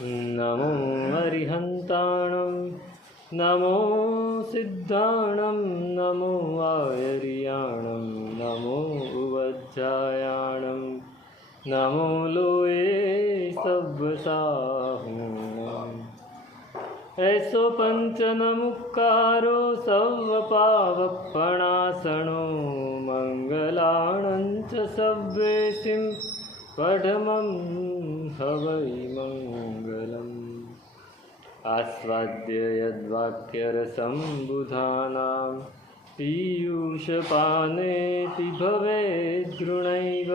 नमो अरिहन्ताणं नमो सिद्धाणं नमो आयर्याणं नमो उवज्जायाणं नमो लोये सब्बसाहूणम् ऐसो पंचनमुक्कारो सर्वपावपणासनो मंगलाणंच सव्वेसिं पठमं हवै मंगलम् आस्वाद्य यद्वाक्यरसं बुधानां पीयूषपानेति भवेद्गृणैव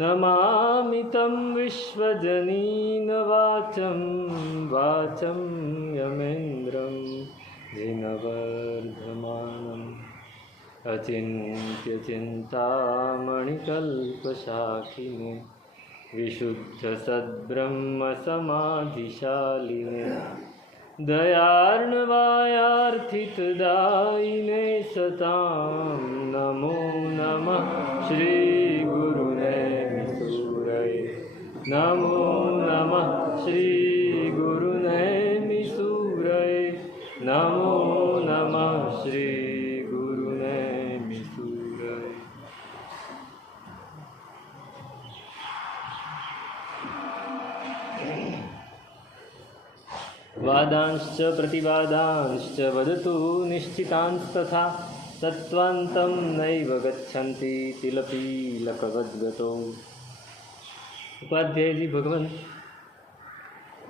नमामि तं विश्वजनीन वाचं वाचं यमेन्द्रं जिनवर्धमानम् अचिन्त्यचिन्तामणिकल्पशाखिने विशुद्धसद्ब्रह्मसमाधिशालिने दयार्णवायार्थितदायिने सतां नमो नमः श्रीगुरुने नमो नमः श्रीगुरुनैमिसूरये नमो नमः श्रीगुरुनैमिसूरये। वादांश्च प्रतिवादांश्च वदतु निश्चितांस्तथा तत्त्वान्तं नैव गच्छन्ति तिलपीलकवद्गतो। ઉપાધ્યાયજી ભગવાન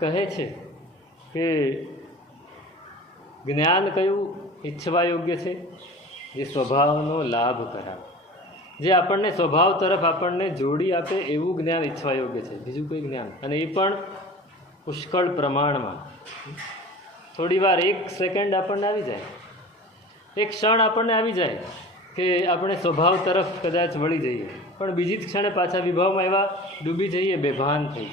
કહે છે કે જ્ઞાન કયું ઈચ્છવા યોગ્ય છે? જે સ્વભાવનો લાભ કરાવે, જે આપણને સ્વભાવ તરફ આપણને જોડી આપે એવું જ્ઞાન ઈચ્છવા યોગ્ય છે, બીજું કોઈ જ્ઞાન, અને એ પણ પુષ્કળ પ્રમાણમાં. થોડી વાર, એક સેકન્ડ આપણને આવી જાય, એક ક્ષણ આપણને આવી જાય કે આપણે સ્વભાવ તરફ કદાચ વળી જઈએ, પણ બીજી જ ક્ષણે પાછા વિભાવમાં એવા ડૂબી જઈએ, બેભાન થઈ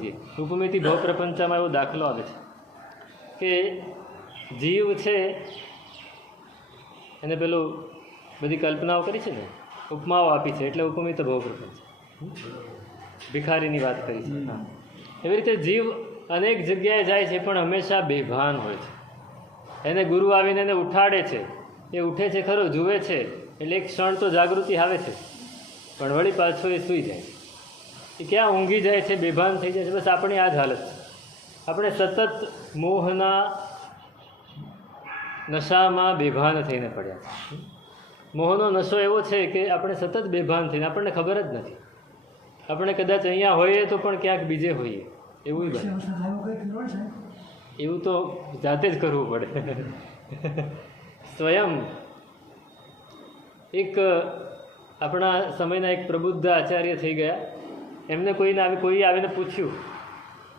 જઈએ. ઉપમેયથી ભવ પ્રપંચમાં એવો દાખલો આવે છે કે જીવ છે એને પેલું બધી કલ્પનાઓ કરી છે ને, ઉપમાઓ આપી છે, એટલે ઉપમેય તો ભવ પ્રપંચ, ભિખારીની વાત કરી છે. એવી રીતે જીવ અનેક જગ્યાએ જાય છે પણ હંમેશા બેભાન હોય છે. એને ગુરુ આવીને એને ઉઠાડે છે, એ ઉઠે છે ખરો, જુએ છે, એટલે એક ક્ષણ તો જાગૃતિ આવે છે, પણ વળી પાછો એ સૂઈ જાય, એ ક્યાં ઊંઘી જાય છે, બેભાન થઈ જાય છે. બસ આપણી આ જ હાલત છે. આપણે સતત મોહના નશામાં બેભાન થઈને પડ્યા છે. મોહનો નશો એવો છે કે આપણે સતત બેભાન થઈને, આપણને ખબર જ નથી. આપણે કદાચ અહીંયા હોઈએ તો પણ ક્યાંક બીજે હોઈએ, એવું બને. એવું તો જાતે જ કરવું પડે. સ્વયં એક આપણા સમયના એક પ્રબુદ્ધ આચાર્ય થઈ ગયા. એમને કોઈ આવીને પૂછ્યું,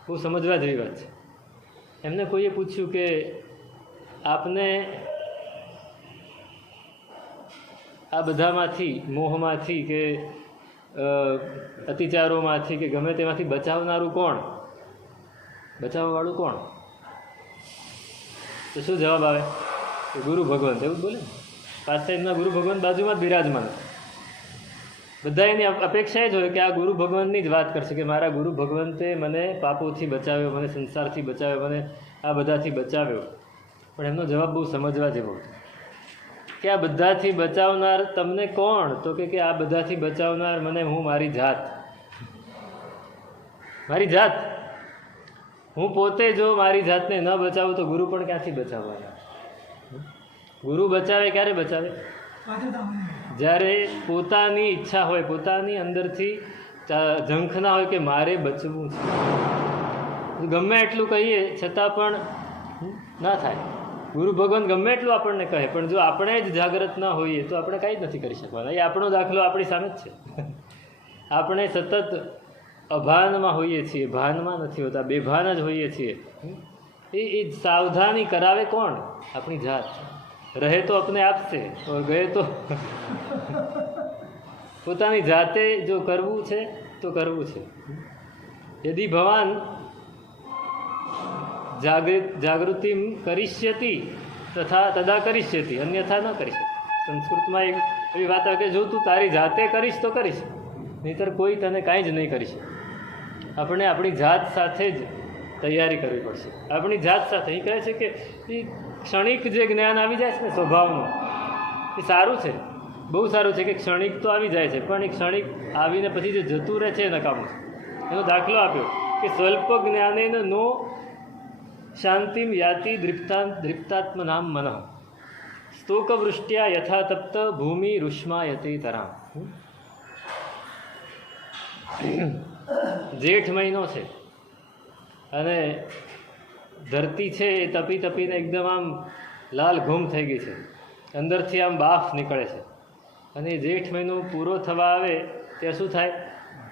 બહુ સમજવા જેવી વાત છે. એમને કોઈએ પૂછ્યું કે આપને આ બધામાંથી, મોહમાંથી કે અતિચારોમાંથી કે ગમે તેમાંથી બચાવનારું કોણ, બચાવવાવાળું કોણ? તો શું જવાબ આવે? ગુરુ ભગવંત. એવું જ બોલે ને. પાછા એમના ગુરુ ભગવંત બાજુમાં જ બિરાજમાન. બધા એની અપેક્ષા જ હોય કે આ ગુરુ ભગવંતની જ વાત કરશે કે મારા ગુરુ ભગવંતે મને પાપોથી બચાવ્યો, મને સંસારથી બચાવ્યો, મને આ બધાથી બચાવ્યો. પણ એમનો જવાબ બહુ સમજવા જેવો હતો કે આ બધાથી બચાવનાર તમને કોણ? તો કે આ બધાથી બચાવનાર મને હું, મારી જાત. હું પોતે જો મારી જાતને ન બચાવું તો ગુરુ પણ ક્યાંથી બચાવવાના? ગુરુ બચાવે ક્યારે બચાવે? જ્યારે પોતાની ઈચ્છા હોય, પોતાની અંદરથી ઝંખના હોય કે મારે બચવું છે. ગમે એટલું કહીએ છતાં પણ ના થાય. ગુરુ ભગવાન ગમે એટલું આપણને કહે, પણ જો આપણે જ જાગૃત ના હોઈએ તો આપણે કાંઈ જ નથી કરી શકવાના. એ આપણો દાખલો આપણી સામે જ છે. આપણે સતત અભાનમાં હોઈએ છીએ, ભાનમાં નથી હોતા, બેભાન જ હોઈએ છીએ. એ સાવધાની કરાવે કોણ? આપણી જાત. રહે તો अपने आप से और गए तो પોતાની જાતે જો કરવું છે તો કરવું છે. યદિ ભવાન જાગૃતિ કરિષ્યતિ તથા તદા કરિષ્યતિ, અન્યથા ન કરી શકે. સંસ્કૃતમાં એવી વાત આવે કે જો તું તારી જાતે કરીશ તો કરીશ, નહીંતર કોઈ તને કાંઈ જ નહીં કરી શકે. આપણે આપણી જાત સાથે જ તૈયારી કરવી પડશે. આપણી જાત સાથે એ કહે છે કે એ ક્ષણિક જે જ્ઞાન આવી જાય છે ને સ્વભાવનું, એ સારું છે, બહુ સારું છે કે ક્ષણિક તો આવી જાય છે, પણ એ ક્ષણિક આવીને પછી જે જતું રહે છે એ નકામું છે. એનો દાખલો આપ્યો કે સ્વલ્પ જ્ઞાનેન નો શાંતિમ યાતિ દ્રિપ્તાત્મ નામ મન સ્તોકવૃષ્ટ્યા યથા તપ્ત ભૂમિ રુષ્માયતે તરામ. જેઠ મહિનો છે અને ધરતી છે એ તપી તપીને એકદમ આમ લાલ ઘૂમ થઈ ગઈ છે, અંદરથી આમ બાફ નીકળે છે. અને જેઠ મહિનો પૂરો થવા આવે ત્યાં શું થાય?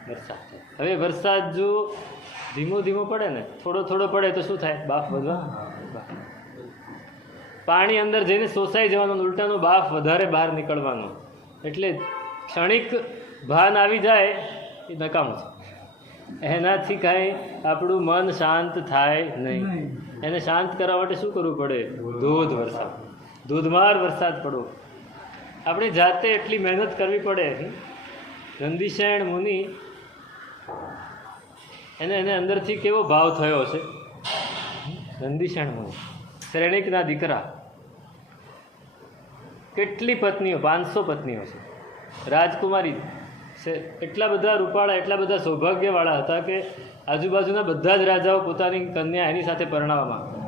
વરસાદ થાય. હવે વરસાદ જો ધીમો ધીમો પડે ને, થોડો થોડો પડે તો શું થાય? બાફ વધવા. પાણી અંદર જઈને શોષાઈ જવાનું, ઉલટાનો બાફ વધારે બહાર નીકળવાનો. એટલે ક્ષણિક ભાન આવી જાય એ નકામું છે. એનાથી કાંઈ આપણું મન શાંત થાય નહીં. એને શાંત કરવા માટે શું કરવું પડે? ધોધ વરસાદ, ધોધમાર વરસાદ પડવો. આપણી જાતે એટલી મહેનત કરવી પડે. નંદીશેણ મુનિ એને અંદરથી કેવો ભાવ થયો હશે? નંદીશેણ મુનિ શ્રેણિકના દીકરા, કેટલી પત્નીઓ? 500 પત્નીઓ છે. રાજકુમારી છે, એટલા બધા રૂપાળા, એટલા બધા સૌભાગ્યવાળા હતા કે આજુબાજુના બધા જ રાજાઓ પોતાની કન્યા એની સાથે પરણાવવા માંગતા.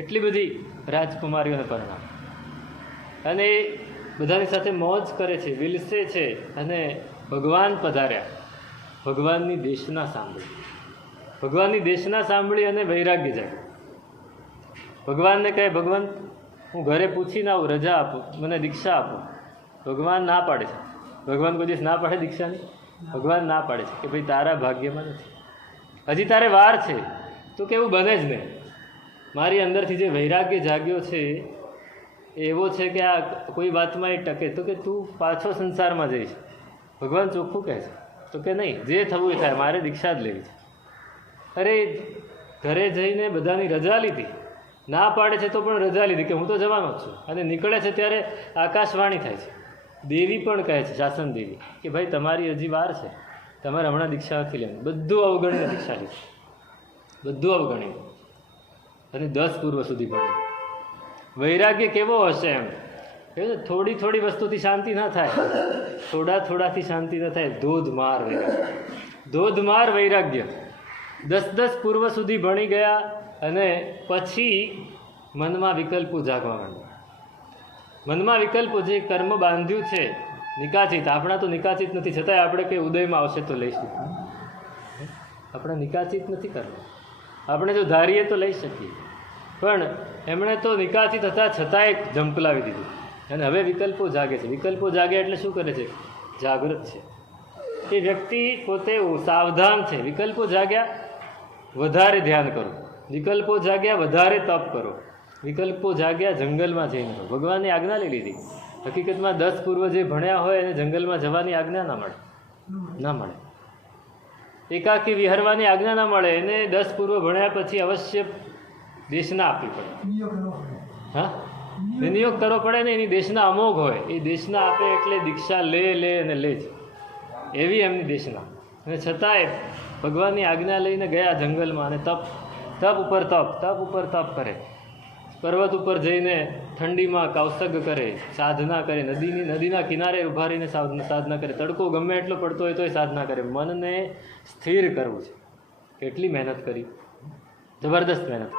એટલી બધી રાજકુમારીઓને પરણાવે અને એ બધાની સાથે મોજ કરે છે, વિલસે છે. અને ભગવાન પધાર્યા, ભગવાનની દેશના સાંભળી, ભગવાનની દેશના સાંભળી અને વૈરાગ્ય જાગ્યું. ભગવાનને કહે, ભગવાન હું ઘરે પૂછીને આવું, રજા આપો, મને દીક્ષા આપો. ભગવાન ના પાડે છે. ભગવાન કોઈ દિવસ ના પાડે દીક્ષાની? ભગવાન ના પાડે છે કે ભાઈ તારા ભાગ્યમાં નથી, હજી તારે વાર છે. તો કે એવું બને જ નહીં. મારી અંદરથી જે વૈરાગ્ય જાગ્યો છે એવો છે કે આ કોઈ વાતમાં એ ટકે. તો કે તું પાછો સંસારમાં જઈશ. ભગવાન ચોખ્ખું કહે છે. તો કે નહીં, જે થવું એ થાય, મારે દીક્ષા જ લેવી છે. અરે ઘરે જઈને બધાની રજા લીધી, ના પાડે છે તો પણ રજા લીધી કે હું તો જવાનો જ છું. અને નીકળે છે ત્યારે આકાશવાણી થાય છે, દેવી પણ કહે છે, શાસન દેવી, કે ભાઈ તમારી હજી વાર છે, તમારે હમણાં દીક્ષા નથી લેવાની. બધું અવગણીને દીક્ષા લીધી, બધું અવગણીને, અને 10 પૂર્વ સુધી ભણી. વૈરાગ્ય કેવો હશે એમ? થોડી થોડી વસ્તુથી શાંતિ ન થાય, થોડાથી શાંતિ ન થાય. ધોધમાર વૈરાગ્ય, ધોધમાર વૈરાગ્ય. 10 પૂર્વ સુધી ભણી ગયા અને પછી મનમાં વિકલ્પો જાગવા માંડ્યા. મનમાં વિકલ્પો, જે કર્મ બાંધ્યું છે નિકાચિત, આપણા તો નિકાચિત નથી, છતાંય આપણે કંઈ ઉદયમાં આવશે તો લઈશું. આપણે નિકાચિત નથી કરવા, આપણે જો ધારીએ તો લઈ શકીએ. પણ એમણે તો નિકાચિત હતા છતાંય ઝંપલાવી દીધું. અને હવે વિકલ્પો જાગે છે. વિકલ્પો જાગે એટલે શું કરે છે? જાગૃત છે. એ વ્યક્તિ પોતે સાવધાન છે. વિકલ્પો જાગ્યા, વધારે ધ્યાન કરો. વિકલ્પો જાગ્યા, વધારે તપ કરો. વિકલ્પો જાગ્યા, જંગલમાં જઈને રહો. ભગવાનની આજ્ઞા લઈ લીધી. હકીકતમાં 10 પૂર્વ જે ભણ્યા હોય એને જંગલમાં જવાની આજ્ઞા ના મળે, ના મળે. એકાકી વિહરવાની આજ્ઞા ના મળે. એને 10 પૂર્વ ભણ્યા પછી અવશ્ય દેશના આપવી પડે. હા, વિનિયોગ કરવો પડે ને. એની દેશના અમોઘ હોય, એ દેશના આપે એટલે દીક્ષા લે અને લે જ, એવી એમની દેશના. અને છતાંય ભગવાનની આજ્ઞા લઈને ગયા જંગલમાં અને તપ ઉપર તપ કરે. પર્વત ઉપર જઈને ઠંડીમાં કૌશગ કરે, સાધના કરે. નદીના કિનારે ઉભા રહીને સાધના કરે. તડકો ગમે એટલો પડતો હોય તોય સાધના કરે. મનને સ્થિર કરવું છે. કેટલી મહેનત કરી, જબરદસ્ત મહેનત.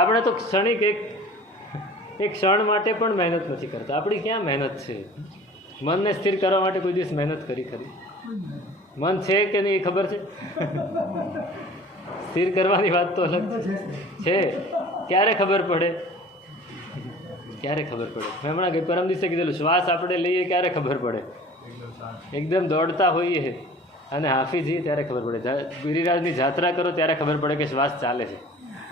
આપણે તો ક્ષણિક એક ક્ષણ માટે પણ મહેનત નથી કરતા. આપણી ક્યાં મહેનત છે? મનને સ્થિર કરવા માટે કોઈ દિવસ મહેનત કરી ખરી? મન છે કે નહીં એ ખબર છે? સ્થિર કરવાની વાત તો અલગ છે. ક્યારે ખબર પડે? ક્યારે ખબર પડે? મેં હમણાં પરમ દિવસે કીધેલું, શ્વાસ આપણે લઈએ ક્યારે ખબર પડે? એકદમ દોડતા હોઈએ અને હાંફી જઈએ ત્યારે ખબર પડે. ગિરિરાજની જાત્રા કરો ત્યારે ખબર પડે કે શ્વાસ ચાલે છે,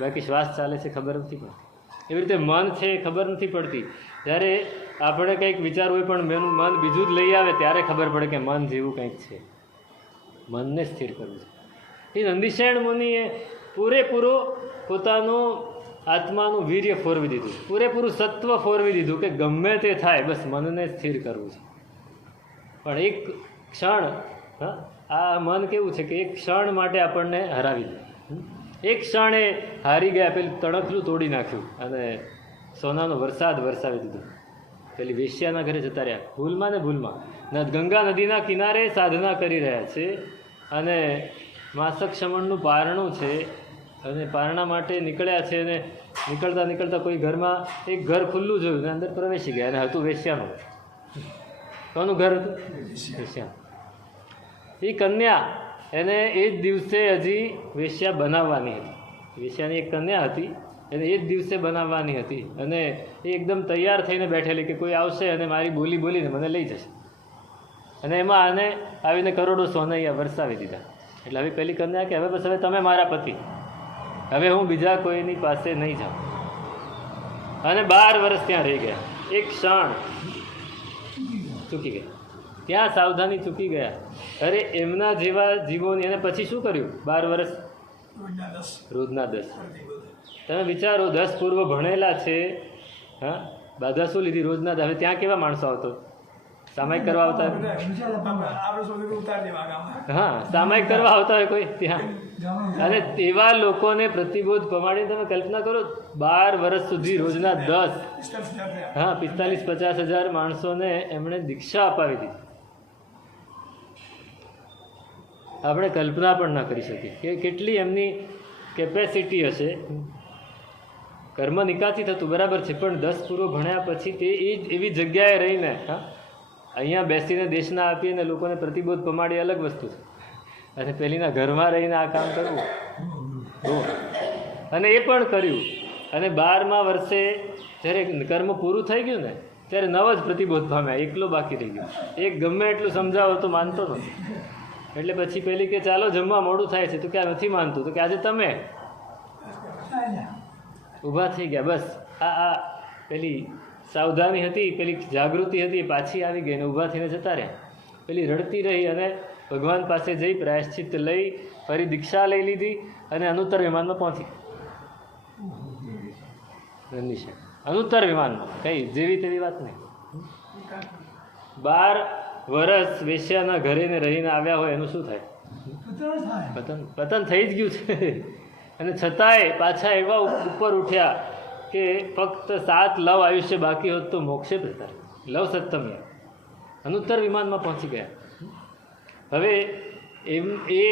બાકી શ્વાસ ચાલે છે ખબર નથી પડતી. એવી રીતે મન છે એ ખબર નથી પડતી. જ્યારે આપણે કંઈક વિચારવું હોય પણ મન બીજું જ લઈ આવે ત્યારે ખબર પડે કે મન જેવું કંઈક છે. મનને સ્થિર કરવું છે. એ નંદીશેણ મુનિએ પૂરેપૂરો પોતાનું આત્માનું વીર્ય ફોરવી દીધું, પૂરેપૂરું સત્વ ફોરવી દીધું કે ગમે તે થાય બસ મનને સ્થિર કરવું છે. પણ એક ક્ષણ આ મન કેવું છે કે એક ક્ષણ માટે આપણને હરાવી દે. એક ક્ષણે હારી ગયા, પેલું તણખલું તોડી નાખ્યું અને સોનાનો વરસાદ વરસાવી દીધો. પેલી વેશ્યાના ઘરે જતા રહ્યા, ભૂલમાં ને ભૂલમાં ગંગા નદીના કિનારે સાધના કરી રહ્યા છે અને માસક શમણનું પારણું છે અને પારણા માટે નીકળ્યા છે અને નીકળતા નીકળતા કોઈ ઘરમાં એક ઘર ખુલ્લું જોયું ને અંદર પ્રવેશી ગયા અને હતું વેશ્યાનું. કોનું ઘર હતું? વેશ્યા. એ કન્યા એને એ જ દિવસે હજી વેશ્યા બનાવવાની હતી. વેશ્યાની એક કન્યા હતી, એને એ જ દિવસે બનાવવાની હતી અને એ એકદમ તૈયાર થઈને બેઠેલી કે કોઈ આવશે અને મારી બોલી બોલીને મને લઈ જશે. અને એમાં આને આવીને કરોડો સોનૈયા વરસાવી દીધા. એટલે હવે પેલી કન્યા કે હવે બસ હવે તમે મારા પતિ, હવે હું બીજા કોઈની પાસે નહીં જાઉં. અને 12 વર્ષ ત્યાં રહી ગયા. એક ક્ષણ ચૂકી ગયા, ત્યાં સાવધાની ચૂકી ગયા. અરે એમના જેવા જીવોની. અને પછી શું કર્યું? 12 વર્ષ રોજના 10. તમે વિચારો, 10 પૂર્વ ભણેલા છે, હા, બાધા શું લીધી? રોજના 10. હવે ત્યાં કેવા માણસો આવતો? સામાયિક કરવા આવતા? હા, સામાયિક કરવા આવતા હોય કોઈ ત્યાં. અને તેવા લોકોને પ્રતિબોધ પમાડીને તમે કલ્પના કરો, 12 વર્ષ સુધી રોજના 10, હા, 45-50 હજાર માણસોને એમણે દીક્ષા અપાવી દીધી. આપણે કલ્પના પણ ન કરી શકીએ કે કેટલી એમની કેપેસિટી હશે. કર્મ નિકાથી થતું બરાબર છે, પણ 10 પૂર્વ ભણ્યા પછી તે એ જ એવી જગ્યાએ રહીને, હા, અહીંયા બેસીને દેશના આપીને લોકોને પ્રતિબોધ પમાડી અલગ વસ્તુ છે, અને પેલીના ઘરમાં રહીને આ કામ કરવું. અને એ પણ કર્યું. અને 12મા વર્ષે જ્યારે કર્મ પૂરું થઈ ગયું ને, ત્યારે નવ જ પ્રતિબોધ પામ્યા, એકલો બાકી રહી ગયો. એક ગમે એટલું સમજાવો તો માનતો નથી. એટલે પછી પેલી કે ચાલો જમવા મોડું થાય છે, તો ક્યાં નથી માનતું, તો કે આજે તમે ઊભા થઈ ગયા. બસ આ પેલી સાવધાની હતી, પેલી જાગૃતિ હતી, પાછી આવી ગઈ ને ઊભા થઈને જતા રહ્યા. પેલી રડતી રહી અને ભગવાન પાસે જઈ પ્રાયશ્ચિત લઈ ફરી દીક્ષા લઈ લીધી અને અનુત્તર વિમાનમાં પહોંચી. અનુત્તર વિમાનમાં કઈ જેવી તેવી વાત નહીં. 12 વર્ષ વેશ્યાના ઘરે ને રહીને આવ્યા હોય એનું શું થાય? પતન થઈ જ ગયું છે. અને છતાંય પાછા એવા ઉપર ઉઠ્યા કે ફક્ત 7 લવ આયુષ્ય બાકી હોત તો મોક્ષે જતા. લવ સપ્તમી અનુત્તર વિમાનમાં પહોંચી ગયા. હવે એ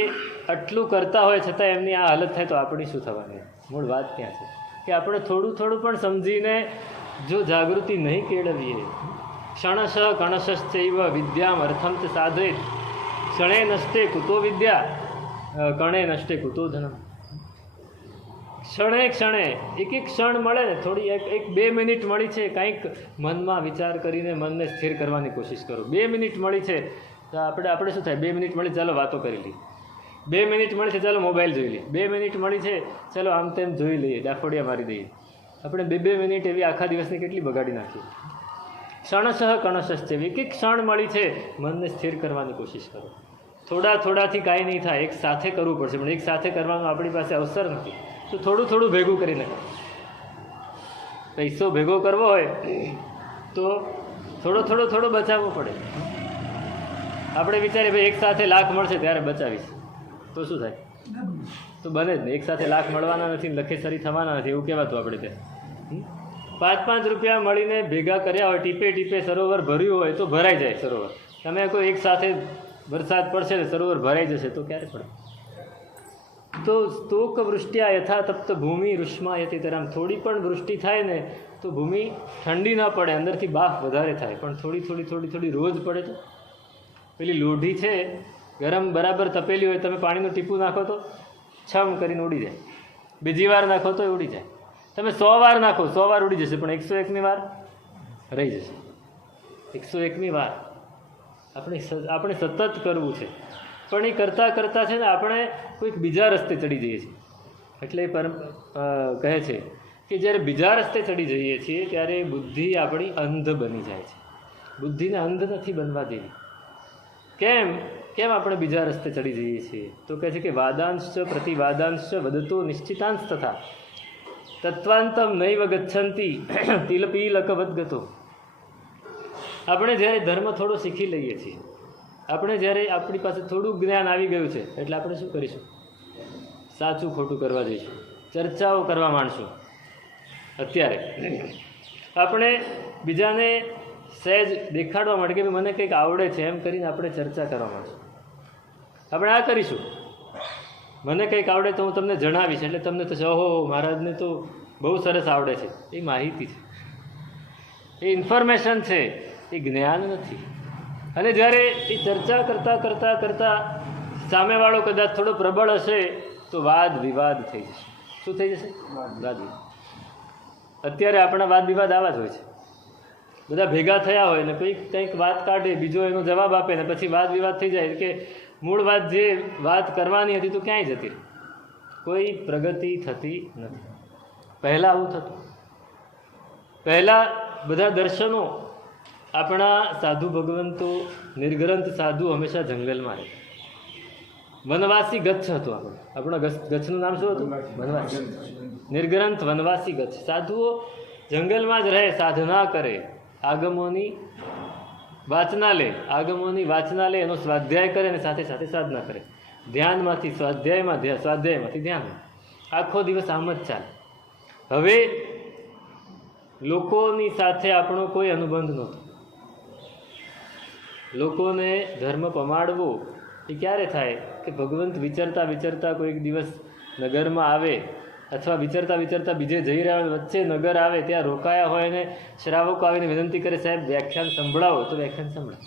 આટલું કરતા હોય છતાં એમની આ હાલત થાય તો આપણી શું થવાની? મૂળ વાત ત્યાં છે કે આપણે થોડું થોડું પણ સમજીને જો જાગૃતિ નહીં કેળવીએ, ક્ષણશ કણશશ્ચૈવ વિદ્યામ અર્થમ ચ સાધયેત ક્ષણે નષ્ટે કુતો વિદ્યા કણે નષ્ટે કુતો ધનમ. ક્ષણે ક્ષણે એક એક ક્ષણ મળે ને, થોડી 1-2 મિનિટ મળી છે, કંઈક મનમાં વિચાર કરીને મનને સ્થિર કરવાની કોશિશ કરો. 2 મિનિટ મળી છે તો આપણે શું થાય? 2 મિનિટ મળી, ચાલો વાતો કરી લઈએ. 2 મિનિટ મળી છે, ચાલો મોબાઈલ જોઈ લઈએ. 2 મિનિટ મળી છે, ચાલો આમ તેમ જોઈ લઈએ, ડાફોડિયા મારી દઈએ. આપણે 2 મિનિટ એવી આખા દિવસની કેટલી બગાડી નાખીએ. ક્ષણશઃ કણશશ્ચ, એક એક ક્ષણ મળી છે, મનને સ્થિર કરવાની કોશિશ કરો. થોડાથી કાંઈ નહીં થાય, એક સાથે કરવું પડશે, પણ એક સાથે કરવાનો આપણી પાસે અવસર નથી. તો થોડું થોડું ભેગું કરીને કરો. પૈસો ભેગો કરવો હોય તો થોડો બચાવવો પડે. આપણે વિચારીએ ભાઈ એક સાથે લાખ મળશે ત્યારે બચાવીશ, તો શું થાય? તો બને જ નહીં. એક સાથે લાખ મળવાના નથી, લખેસરી થવાના નથી, એવું કહેવાતું આપણે ત્યાં. 5-5 રૂપિયા મળીને ભેગા કર્યા હોય, ટીપે ટીપે સરોવર ભર્યું હોય તો ભરાઈ જાય સરોવર. તમે કોઈ એક સાથે વરસાદ પડશે ને સરોવર ભરાઈ જશે તો ક્યારે પડે? તો સ્તોક વૃષ્ટિયા યથા તપ્ત ભૂમિ રુષ્માયતિ તરામ. થોડી પણ વૃષ્ટિ થાય ને તો ભૂમિ ઠંડી ન પડે, અંદરથી બાફ વધારે થાય, પણ થોડી રોજ પડે તો. પેલી લોઢી છે, ગરમ બરાબર તપેલી હોય, તમે પાણીનું ટીપું નાખો તો છમ કરીને ઉડી જાય. બીજી વાર નાખો તો ઉડી જાય. તમે 100 વાર નાખો, 100 વાર ઉડી જશે, પણ 101મી વાર રહી જશે. 101મી વાર આપણે સતત કરવું છે. પણ એ કરતાં છે ને આપણે કોઈક બીજા રસ્તે ચડી જઈએ છીએ. એટલે એ કહે છે કે જ્યારે બીજા રસ્તે ચડી જઈએ છીએ ત્યારે બુદ્ધિ આપણી અંધ બની જાય છે. બુદ્ધિને અંધ નથી બનવા દેવી. કેમ આપણે બીજા રસ્તે ચડી જઈએ છીએ? તો કહે છે કે વાદાંશ પ્રતિવાદાંશ વદતો નિશ્ચિતાંશ તથા તત્વાંતમ નૈવ ગચ્છંતી તિલપીલકવદ ગતો. આપણે જ્યારે ધર્મ થોડો શીખી લઈએ છીએ, આપણે જ્યારે આપણી પાસે થોડું જ્ઞાન આવી ગયું છે એટલે આપણે શું કરીશું? સાચું ખોટું કરવા જઈશું, ચર્ચાઓ કરવા માંડશું. અત્યારે આપણે બીજાને સહેજ દેખાડવા માટે કે મને કંઈક આવડે છે એમ કરીને આપણે ચર્ચા કરવા માંડશું. આપણે આ કરીશું, મને કંઈક આવડે તો હું તમને જણાવીશ, એટલે તમને થશે ઓહો મહારાજને તો બહુ સરસ આવડે છે. એ માહિતી છે, એ ઇન્ફોર્મેશન છે, એ જ્ઞાન નથી. અને જ્યારે એ ચર્ચા કરતાં કરતાં કરતાં સામેવાળો કદાચ થોડો પ્રબળ હશે તો વાદ વિવાદ થઈ જશે. શું થઈ જશે? વાદ વિવાદ. અત્યારે આપણા વાદ વિવાદ આવા જ હોય છે. બધા ભેગા થયા હોય ને કંઈક વાત કાઢે, બીજો એનો જવાબ આપે ને પછી વાદ વિવાદ થઈ જાય કે મૂળ વાત જે વાત કરવાની હતી તો ક્યાંય જતી રહી, કોઈ પ્રગતિ થતી નથી. પહેલાં આવું થતું. પહેલાં બધા દર્શનો આપણા સાધુ ભગવંતો નિર્ગ્રંથ સાધુ હંમેશા જંગલમાં રહે. વનવાસી ગચ્છ હતું આપણા ગચ્છનું નામ શું હતું? વનવાસી. નિર્ગ્રંથ વનવાસી ગચ્છ. સાધુઓ જંગલમાં જ રહે, સાધના કરે, આગમોની વાચના લે, એનો સ્વાધ્યાય કરે અને સાથે સાથે સાધના કરે. ધ્યાનમાંથી સ્વાધ્યાયમાં, સ્વાધ્યાયમાંથી ધ્યાનમાં, આખો દિવસ આમ જ ચાલે. હવે લોકોની સાથે આપણો કોઈ અનુબંધ નહોતો. લોકોને ધર્મ પમાડવો એ ક્યારે થાય કે ભગવંત વિચરતા વિચરતા કોઈક દિવસ નગરમાં આવે, અથવા વિચરતા વિચરતા બીજે જઈ રહ્યા હોય, વચ્ચે નગર આવે, ત્યાં રોકાયા હોય અને શ્રાવકો આવીને વિનંતી કરે સાહેબ વ્યાખ્યાન સંભળાવો, તો વ્યાખ્યાન સંભળાવે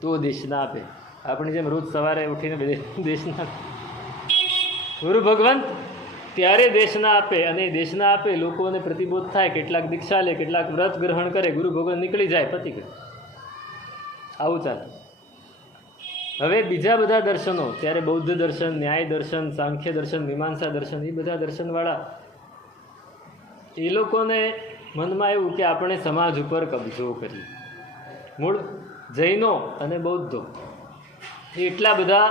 તો દેશના આપે. આપણી જેમ રોજ સવારે ઉઠીને દેશના ગુરુ ભગવંત ત્યારે દેશના આપે, અને દેશના આપે લોકોને પ્રતિબોધ થાય, કેટલાક દીક્ષા લે, કેટલાક વ્રત ગ્રહણ કરે, ગુરુ ભગવંત નીકળી જાય, પતિ કરે. આવું ચાલે. હવે બીજા બધા દર્શનો, ત્યારે બૌદ્ધ દર્શન, ન્યાય દર્શન, સાંખ્ય દર્શન, મીમાંસા દર્શન, એ બધા દર્શનવાળા એ લોકોને મનમાં એવું કે આપણે સમાજ ઉપર કબજો કરીએ. મૂળ જૈનો અને બૌદ્ધો એટલા બધા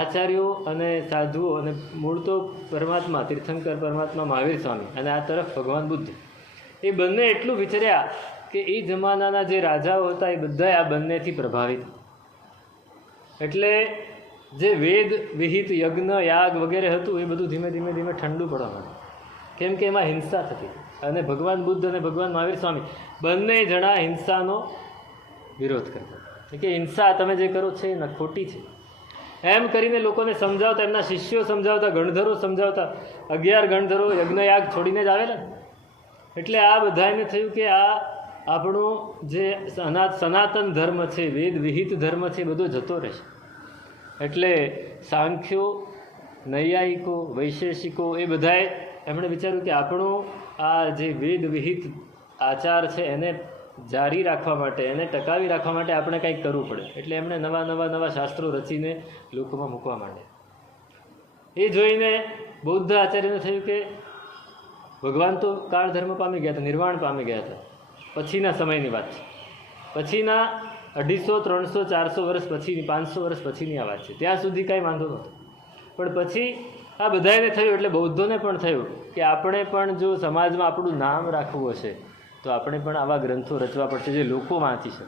આચાર્યો અને સાધુઓ, અને મૂળ તો પરમાત્મા તીર્થંકર પરમાત્મા મહાવીર સ્વામી, અને આ તરફ ભગવાન બુદ્ધ, એ બંને એટલું વિચર્યા કે એ જમાનાના જે રાજાઓ હતા એ બધા આ બંનેથી પ્રભાવિત. એટલે જે વેદ વિહિત યજ્ઞ યાગ વગેરે હતું એ બધું ધીમે ધીમે ધીમે ઠંડુ પડવા માંડ્યું, કેમ કે એમાં હિંસા થતી. અને ભગવાન બુદ્ધ અને ભગવાન મહાવીર સ્વામી બંને જણા હિંસાનો વિરોધ કરતા કે હિંસા તમે જે કરો છો એ ખોટી છે એમ કરીને લોકોને સમજાવતા, એમના શિષ્યો સમજાવતા, ગણધરો સમજાવતા. 11 ગણધરો યજ્ઞયાગ છોડીને જ આવેલા. એટલે આ બધાને થયું કે આ આપણો જે સનાતન ધર્મ છે, વેદ વિહિત ધર્મ છે, બધો જતો રહેશે. એટલે સાંખ્યો, નૈયાયિકો, વૈશેષિકો એ બધાએ એમણે વિચાર્યું કે આપણો આ જે વેદ વિહિત આચાર છે એને જારી રાખવા માટે, એને ટકાવી રાખવા માટે આપણે કંઈક કરવું પડે. એટલે એમણે નવા શાસ્ત્રો રચીને લોકોમાં મૂકવા માંડ્યા. એ જોઈને બૌદ્ધ આચાર્યને થયું કે ભગવાન તો કાળ ધર્મ પામી ગયા હતા, નિર્વાણ પામી ગયા હતા. પછીના સમયની વાત છે, પછીના 250, 300, 400 વર્ષ પછીની, 500 વર્ષ પછીની આ વાત છે. ત્યાં સુધી કાંઈ વાંધો નહોતો. પણ પછી આ બધાને થયું, એટલે બૌદ્ધોને પણ થયું કે આપણે પણ જો સમાજમાં આપણું નામ રાખવું હશે તો આપણે પણ આવા ગ્રંથો રચવા પડશે જે લોકો વાંચી શકે.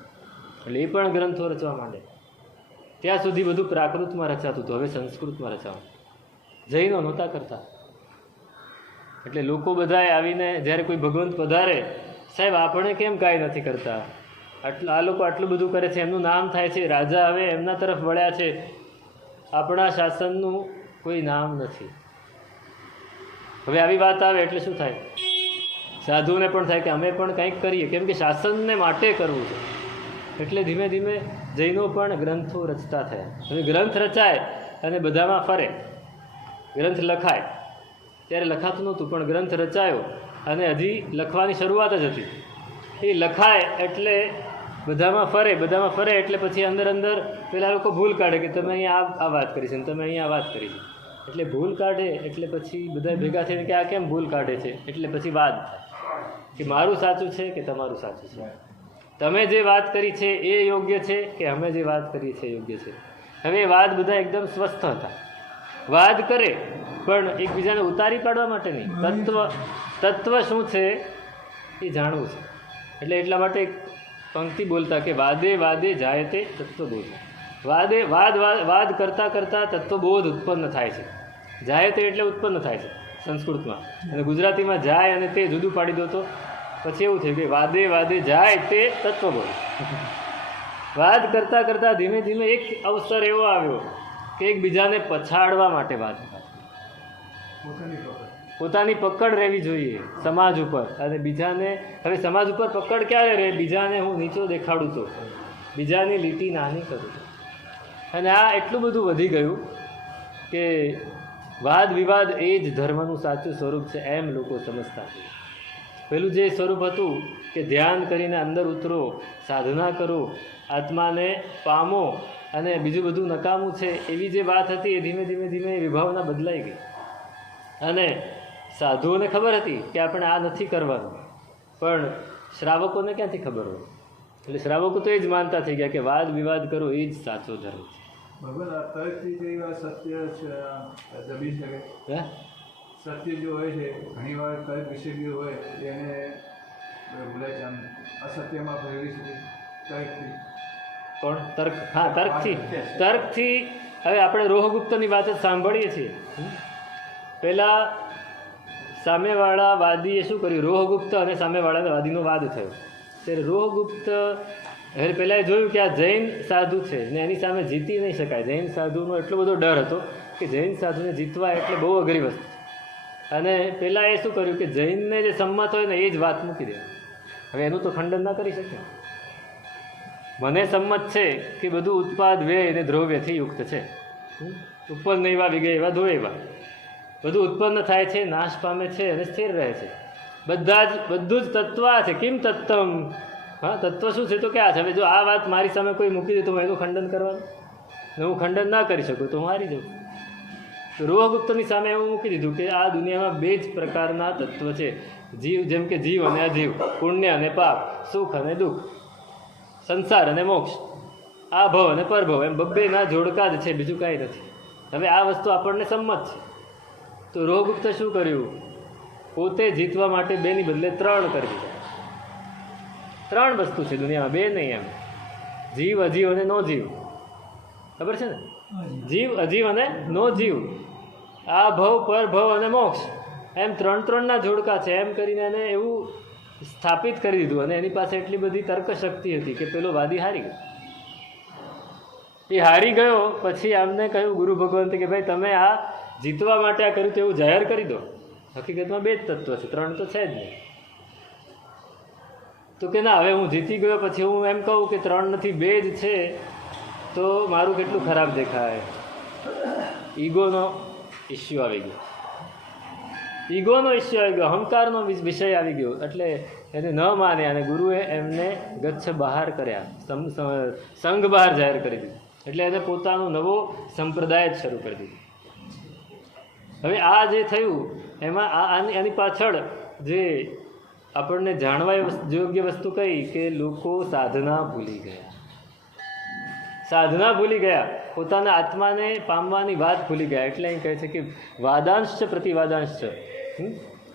એટલે એ પણ ગ્રંથો રચવા માંડે. ત્યાં સુધી બધું પ્રાકૃતમાં રચાતું હતું, હવે સંસ્કૃતમાં રચાવું. જૈનો નહોતા કરતા. એટલે લોકો બધાએ આવીને જ્યારે કોઈ ભગવંત પધારે, સાહેબ આપણે કેમ કાંઈ નથી કરતા, આ લોકો આટલું બધું કરે છે, એમનું નામ થાય છે, રાજા હવે એમના તરફ વળ્યા છે, આપણા શાસનનું કોઈ નામ નથી. હવે આવી વાત આવે એટલે શું થાય? સાધુને પણ થાય કે અમે પણ કંઈક કરીએ, કેમ કે શાસનને માટે કરવું છે. એટલે ધીમે ધીમે જૈનો પણ ગ્રંથો રચતા થયા. હવે ગ્રંથ રચાય અને બધામાં ફરે. ગ્રંથ લખાય ત્યારે લખાતું નહોતું, પણ ગ્રંથ રચાયો અને હજી લખવાની શરૂઆત જ હતી. એ લખાય એટલે બધામાં ફરે એટલે પછી અંદર પેલા લોકો ભૂલ કાઢે કે તમે અહીંયા આ વાત કરી છે ને તમે અહીંયા આ વાત કરી છે. એટલે ભૂલ કાઢે એટલે પછી બધા ભેગા થઈને કે આ કેમ ભૂલ કાઢે છે, એટલે પછી વાદ થાય કે મારું સાચું છે કે તમારું સાચું છે, તમે જે વાત કરી છે એ યોગ્ય છે કે અમે જે વાત કરી છે એ યોગ્ય છે. હવે વાદ બધા એકદમ સ્વસ્થ હતા. વાદ કરે પણ એકબીજાને ઉતારી પાડવા માટે નહીં, તત્વ શું છે એ જાણવું છે. એટલે એટલા માટે એક પંક્તિ બોલતા કે વાદે વાદે જાય તે તત્વ બોલ. વાદ કરતાં કરતાં તત્વબોધ ઉત્પન્ન થાય છે. જાય તે એટલે ઉત્પન્ન થાય છે સંસ્કૃતમાં, અને ગુજરાતીમાં જાય અને તે જુદું પાડી દો તો પછી એવું થયું કે વાદે જાય તે તત્વબોધ. વાદ કરતાં કરતાં ધીમે ધીમે એક અવસર એવો આવ્યો કે એકબીજાને પછાડવા માટે વાત થાય, પોતાની પકડ રહેવી જોઈએ સમાજ ઉપર, અને બીજાને હવે સમાજ ઉપર પકડ ક્યારે રહે? બીજાને હું નીચો દેખાડું તો, બીજાની લીટી નાની કરું તો. અને આ એટલું બધું વધી ગયું કે વાદ વિવાદ એ જ ધર્મનું સાચું સ્વરૂપ છે એમ લોકો સમજતા. પેલું જે સ્વરૂપ હતું કે ધ્યાન કરીને અંદર ઉતરો, સાધના કરો, આત્માને પામો, અને બીજું બધું નકામું છે, એવી જે વાત હતી એ ધીમે ધીમે ધીમે વિભાવના બદલાઈ ગઈ. અને સાધુઓને ખબર હતી કે આપણે આ નથી કરવાનું, પણ શ્રાવકોને ક્યાંથી ખબર હોય? એટલે શ્રાવકો તો એ જ માનતા થઈ ગયા કે વાદ વિવાદ કરો એ જ સાચો ધર્મ છે. સત્ય જો હોય છે ઘણી વાર કઈ વિષય બી હોય એને ભૂલાય છે, અસત્યમાં ફેરવી શકે તર્કથી. કોણ? તર્ક. હા, તર્કથી. હવે આપણે રોહગુપ્તની વાત જ સાંભળીએ છીએ. પહેલાં સામેવાળા વાદીએ શું કર્યું? રોહગુપ્ત અને સામેવાળા વાદીનો વાદ થયો. ત્યારે રોહગુપ્ત હવે પહેલાં એ જોયું કે આ જૈન સાધુ છે ને એની સામે જીતી નહીં શકાય. જૈન સાધુનો એટલો બધો ડર હતો કે જૈન સાધુને જીતવા એટલે બહુ અઘરી વસ્તુ. અને પહેલાં એ શું કર્યું કે જૈનને જે સંમત હોય ને એ જ વાત મૂકી દે. હવે એનું તો ખંડન ના કરી શકે. મને સંમત છે કે બધું ઉત્પાદ વ્યય અને દ્રવ્યથી યુક્ત છે. ઉત્પન્ન એવા વિગે એવા ધોય એવા બધું ઉત્પન્ન થાય છે, નાશ પામે છે અને સ્થિર રહે છે. બધું જ તત્વ આ છે. કિમ તત્વમ? હા, તત્વ શું છે તો ક્યાં છે? હવે જો આ વાત મારી સામે કોઈ મૂકી દે તો હું એનું ખંડન કરવાનું, ને હું ખંડન ના કરી શકું તો હું હારી જાઉં. તો રોહગુપ્તની સામે એવું મૂકી દીધું કે આ દુનિયામાં બે જ પ્રકારના તત્વ છે, જીવ જેમ કે જીવ અને અજીવ, પુણ્ય અને પાપ, સુખ અને દુઃખ, સંસાર અને મોક્ષ, આ ભવ અને પરભવ, એમ બબ્બેના જોડકા જ છે, બીજું કાંઈ નથી. હવે આ વસ્તુ આપણને સંમત છે. તો રોહગુપ્તે શું કર્યું? પોતે જીતવા માટે બેની બદલે 3 કરી દીધા. 3 વસ્તુ છે દુનિયામાં, 2 નહીં. એમ જીવ, અજીવ અને નો જીવ. ખબર છે ને? જીવ, અજીવ અને નો જીવ, આ ભવ, પરભવ અને મોક્ષ, એમ 3 જોડકા છે. એમ કરીને એને એવું સ્થાપિત કરી દીધું. અને એની પાસે એટલી બધી તર્ક શક્તિ હતી કે પેલો વાદી હારી ગયો. એ હારી ગયો પછી આમને કહ્યું ગુરુ ભગવંતે કે ભાઈ તમે આ જીતવા માટે આ કર્યું તો એવું જાહેર કરી દો. હકીકતમાં 2 જ તત્વ છે, 3 તો છે જ નહીં. તો કે ના, હવે હું જીતી ગયો પછી હું એમ કહું કે 3 નથી 2 જ છે તો મારું કેટલું ખરાબ દેખાય. ઈગોનો ઇસ્યુ આવી ગયો, અહંકારનો વિષય આવી ગયો. એટલે એને ન માને અને ગુરુએ એમને ગચ્છ બહાર કર્યા, સંઘ બહાર જાહેર કરી દીધું. એટલે એને પોતાનો નવો સંપ્રદાય જ શરૂ કરી દીધો. હવે આ જે થયું એમાં આની પાછળ જે આપણને જાણવા યોગ્ય વસ્તુ કઈ કે લોકો સાધના ભૂલી ગયા, પોતાના આત્માને પામવાની વાત ભૂલી ગયા. એટલે અહીં કહે છે કે વાદાંશ પ્રતિવાદાંશ.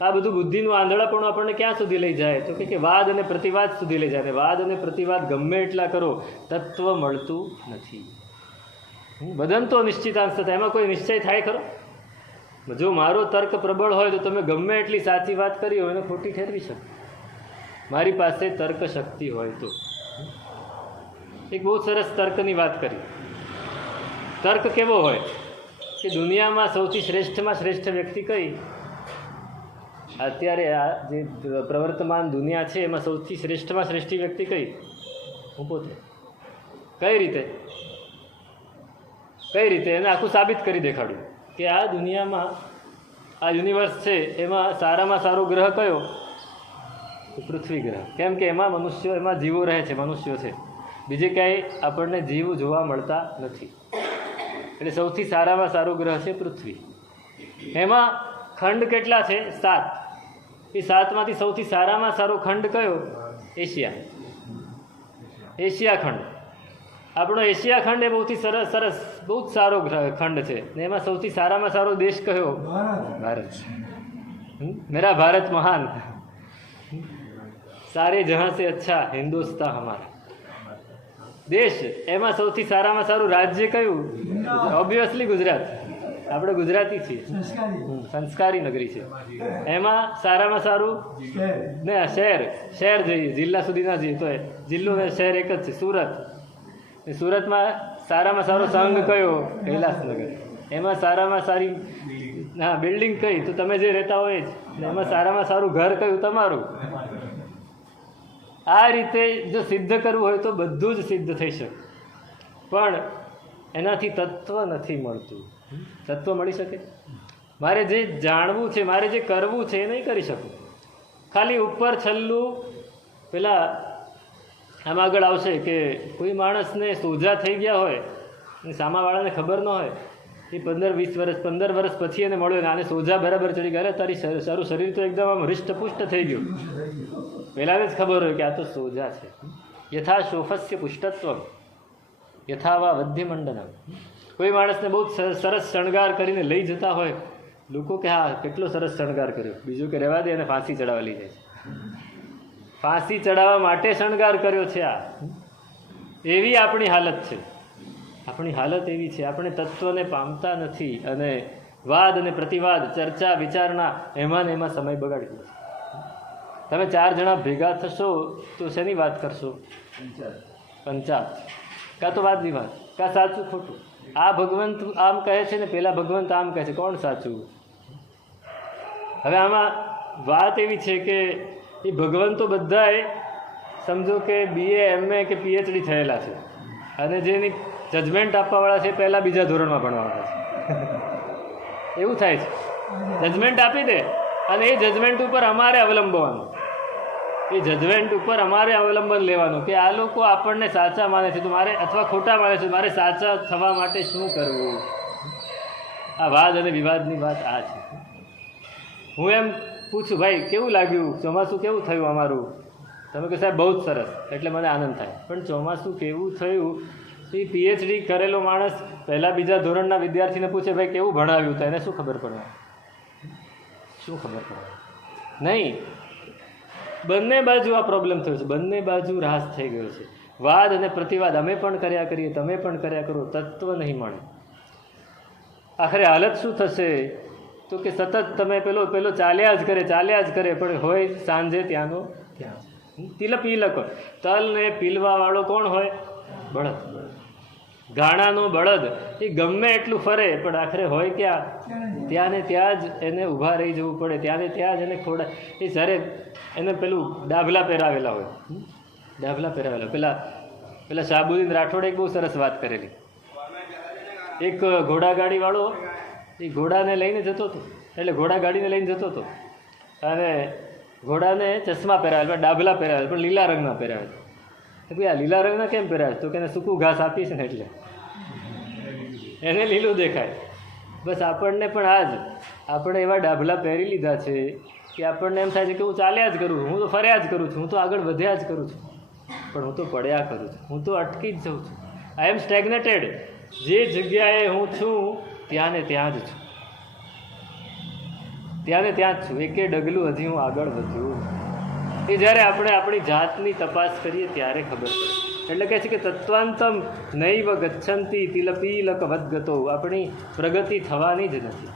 આ બધું બુદ્ધિનું આંધળાપણું આપણને ક્યાં સુધી લઈ જાય? તો કે વાદ અને પ્રતિવાદ સુધી લઈ જાય. વાદ અને પ્રતિવાદ ગમે એટલા કરો તત્વ મળતું નથી. વદંતો નિશ્ચિતાંશ થતા, એમાં કોઈ નિશ્ચય થાય ખરો? જો મારો તર્ક પ્રબળ હોય તો તમે ગમે એટલી સાચી વાત કરી હોય એને ખોટી ઠેરવી શકો. મારી પાસે તર્ક શક્તિ હોય તો. એક બહુ સરસ તર્કની વાત કરી. તર્ક કેવો હોય કે દુનિયામાં સૌથી શ્રેષ્ઠમાં શ્રેષ્ઠ વ્યક્તિ કઈ? અત્યારે આ જે પ્રવર્તમાન દુનિયા છે એમાં સૌથી શ્રેષ્ઠમાં શ્રેષ્ઠ વ્યક્તિ કઈ? હું પોતે. કઈ રીતે એને આખું સાબિત કરી દેખાડ્યું કે આ દુનિયામાં, આ યુનિવર્સ છે એમાં સારામાં સારો ગ્રહ કયો? પૃથ્વી ગ્રહ. કેમ કે એમાં મનુષ્યો, એમાં જીવો રહે છે, મનુષ્યો છે. બીજે ક્યાંય આપણને જીવ જોવા મળતા નથી. એટલે સૌથી સારામાં સારો ગ્રહ છે પૃથ્વી. એમાં ખંડ કેટલા છે? 7. એ 7માંથી સૌથી સારામાં સારો ખંડ કયો? એશિયા ખંડ. આપણો એશિયા ખંડ એ બહુથી સરસ બહુ જ સારો ખંડ છે. ને એમાં સૌથી સારામાં સારો દેશ કયો? ભારત. મેરા ભારત મહાન, સારે જહાં સે અચ્છા હિન્દુસ્તાન હમારા. દેશ, એમાં સૌથી સારામાં સારું રાજ્ય કયું? ઓબ્વિયસલી ગુજરાત. આપણે ગુજરાતી છીએ, સંસ્કારી નગરી છે. એમાં સારામાં સારું ને શહેર જઈએ, જિલ્લા સુધી ના જઈએ તો જિલ્લો ને શહેર એક જ છે, સુરત. સુરતમાં સારામાં સારો સંઘ કયો? કૈલાસનગર. એમાં સારામાં સારી બિલ્ડિંગ કઈ? તો તમે જે રહેતા હોય જ. એમાં સારામાં સારું ઘર કયું? તમારું. આ રીતે જો સિદ્ધ કરવું હોય તો બધું જ સિદ્ધ થઈ શકે, પણ એનાથી તત્વ નથી મળતું. તત્વ મળી શકે? મારે જે જાણવું છે, મારે જે કરવું છે એ નહીં કરી શકું. ખાલી ઉપર છલ્લું પેલા આમ આગળ આવશે કે કોઈ માણસને સોજા થઈ ગયા હોય અને સામાવાળાને ખબર ન હોય, એ 15 વર્ષ પછી એને મળ્યો ને આને સોજા બરાબર ચડી ગયા, તારી સારું શરીર તો એકદમ આમ હૃષ્ટપુષ્ટ થઈ ગયું. પહેલાને જ ખબર હોય કે આ તો સોજા છે. યથા શોફસ્ય પુષ્ટત્વ યથાવા વધ્યમંડનમ. કોઈ માણસને બહુ સરસ શણગાર કરીને લઈ જતા હોય લોકો કે હા કેટલો સરસ શણગાર કર્યો, બીજું કે રહેવા દે એને ફાંસી ચડાવવા લઈ જાય છે. ફાંસી ચડાવવા માટે શણગાર કર્યો છે આ. એવી આપણી હાલત છે. આપણી હાલત એવી છે, આપણે તત્વને પામતા નથી અને વાદ અને પ્રતિવાદ, ચર્ચા વિચારણા એમાં ને એમાં સમય બગાડી દે. તમે 4 જણા ભેગા થશો તો શેની વાત કરશો? પંચાત. કાં તો વાદ વિવાદ, કાં સાચું ખોટું. આ ભગવંત આમ કહે છે ને પેલા ભગવંત આમ કહે છે, કોણ સાચું? હવે આમાં વાત એવી છે કે એ ભગવંતો બધાએ સમજો કે BA MA કે PhD થયેલા છે અને જેની જજમેન્ટ આપવાવાળા છે પહેલાં બીજા ધોરણમાં ભણવાવાળા છે. એવું થાય છે. જજમેન્ટ આપી દે અને એ જજમેન્ટ ઉપર અમારે અવલંબવાનું, એ જજમેન્ટ ઉપર અમારે અવલંબન લેવાનું કે આ લોકો આપણને સાચા માને છે તો મારે, અથવા ખોટા માને છે, મારે સાચા થવા માટે શું કરવું? આ વાદ અને વિવાદની વાત આ છે. હું એમ પૂછું, ભાઈ કેવું લાગ્યું ચોમાસું, કેવું થયું અમારું? તમે કહો સાહેબ બહુ જ સરસ, એટલે મને આનંદ થાય. પણ ચોમાસું કેવું થયું એ PhD કરેલો માણસ પહેલાં બીજા ધોરણના વિદ્યાર્થીને પૂછે ભાઈ કેવું ભણાવ્યું, તો એને શું ખબર પડે? શું ખબર પડે? નહીં. બંને બાજુ આ પ્રોબ્લેમ થયો છે, બંને બાજુ રાસ થઈ ગયો છે. વાદ અને પ્રતિવાદ અમે પણ કર્યા કરીએ, તમે પણ કર્યા કરો, તત્વ નહીં મળે. આખરે હાલત શું થશે? તો કે સતત તમે પેલો ચાલ્યા જ કરે, પણ હોય સાંજે ત્યાંનો ત્યાં. તિલક તલને પીલવાવાળો કોણ હોય? બળદ. ગાણાનો બળદ એ ગમે એટલું ફરે પણ આખરે હોય ક્યાં? ત્યાં ને ત્યાં જ એને ઊભા રહી જવું પડે, ત્યાં ને ત્યાં જ એને ખોડા. એ જ્યારે એને પેલું ડાભલા પહેરાવેલા હોય, પેલા શાહબુદ્દીન રાઠોડે એક બહુ સરસ વાત કરેલી. એક ઘોડાગાડીવાળો એ ઘોડાને લઈને જતો હતો, એટલે ઘોડાગાડીને લઈને જતો હતો અને ઘોડાને ચશ્મા પહેરાવેલા, ડાભલા પહેરાવેલા, પણ લીલા રંગના પહેરાવેલા. ભાઈ આ લીલા રંગના કેમ પહેરાવે? તો કે એને સૂકું ઘાસ આપીએ છે ને એટલે એને લીલું દેખાય. બસ આપણને પણ આ જ, આપણે એવા ડાભલા પહેરી લીધા છે કે આપણને એમ થાય છે કે હું ચાલ્યા જ કરું છું, હું તો ફર્યા જ કરું છું, હું તો આગળ વધ્યા જ કરું છું, પણ હું તો પડ્યા કરું છું, હું તો અટકી જ જાઉં છું. આઈ એમ સ્ટેગ્નેટેડ. જે જગ્યાએ હું છું ત્યાં ને ત્યાં જ છું, ત્યાં ને ત્યાં જ છું. એકે ડગલું હજી હું આગળ વધ્યું. એ જ્યારે આપણે આપણી જાતની તપાસ કરીએ ત્યારે ખબર પડે. એટલે કહે છે કે તત્વાંતમ નૈવ ગચ્છન્તિ તિલપીલક વદગતો. આપણી પ્રગતિ થવાની જ નથી.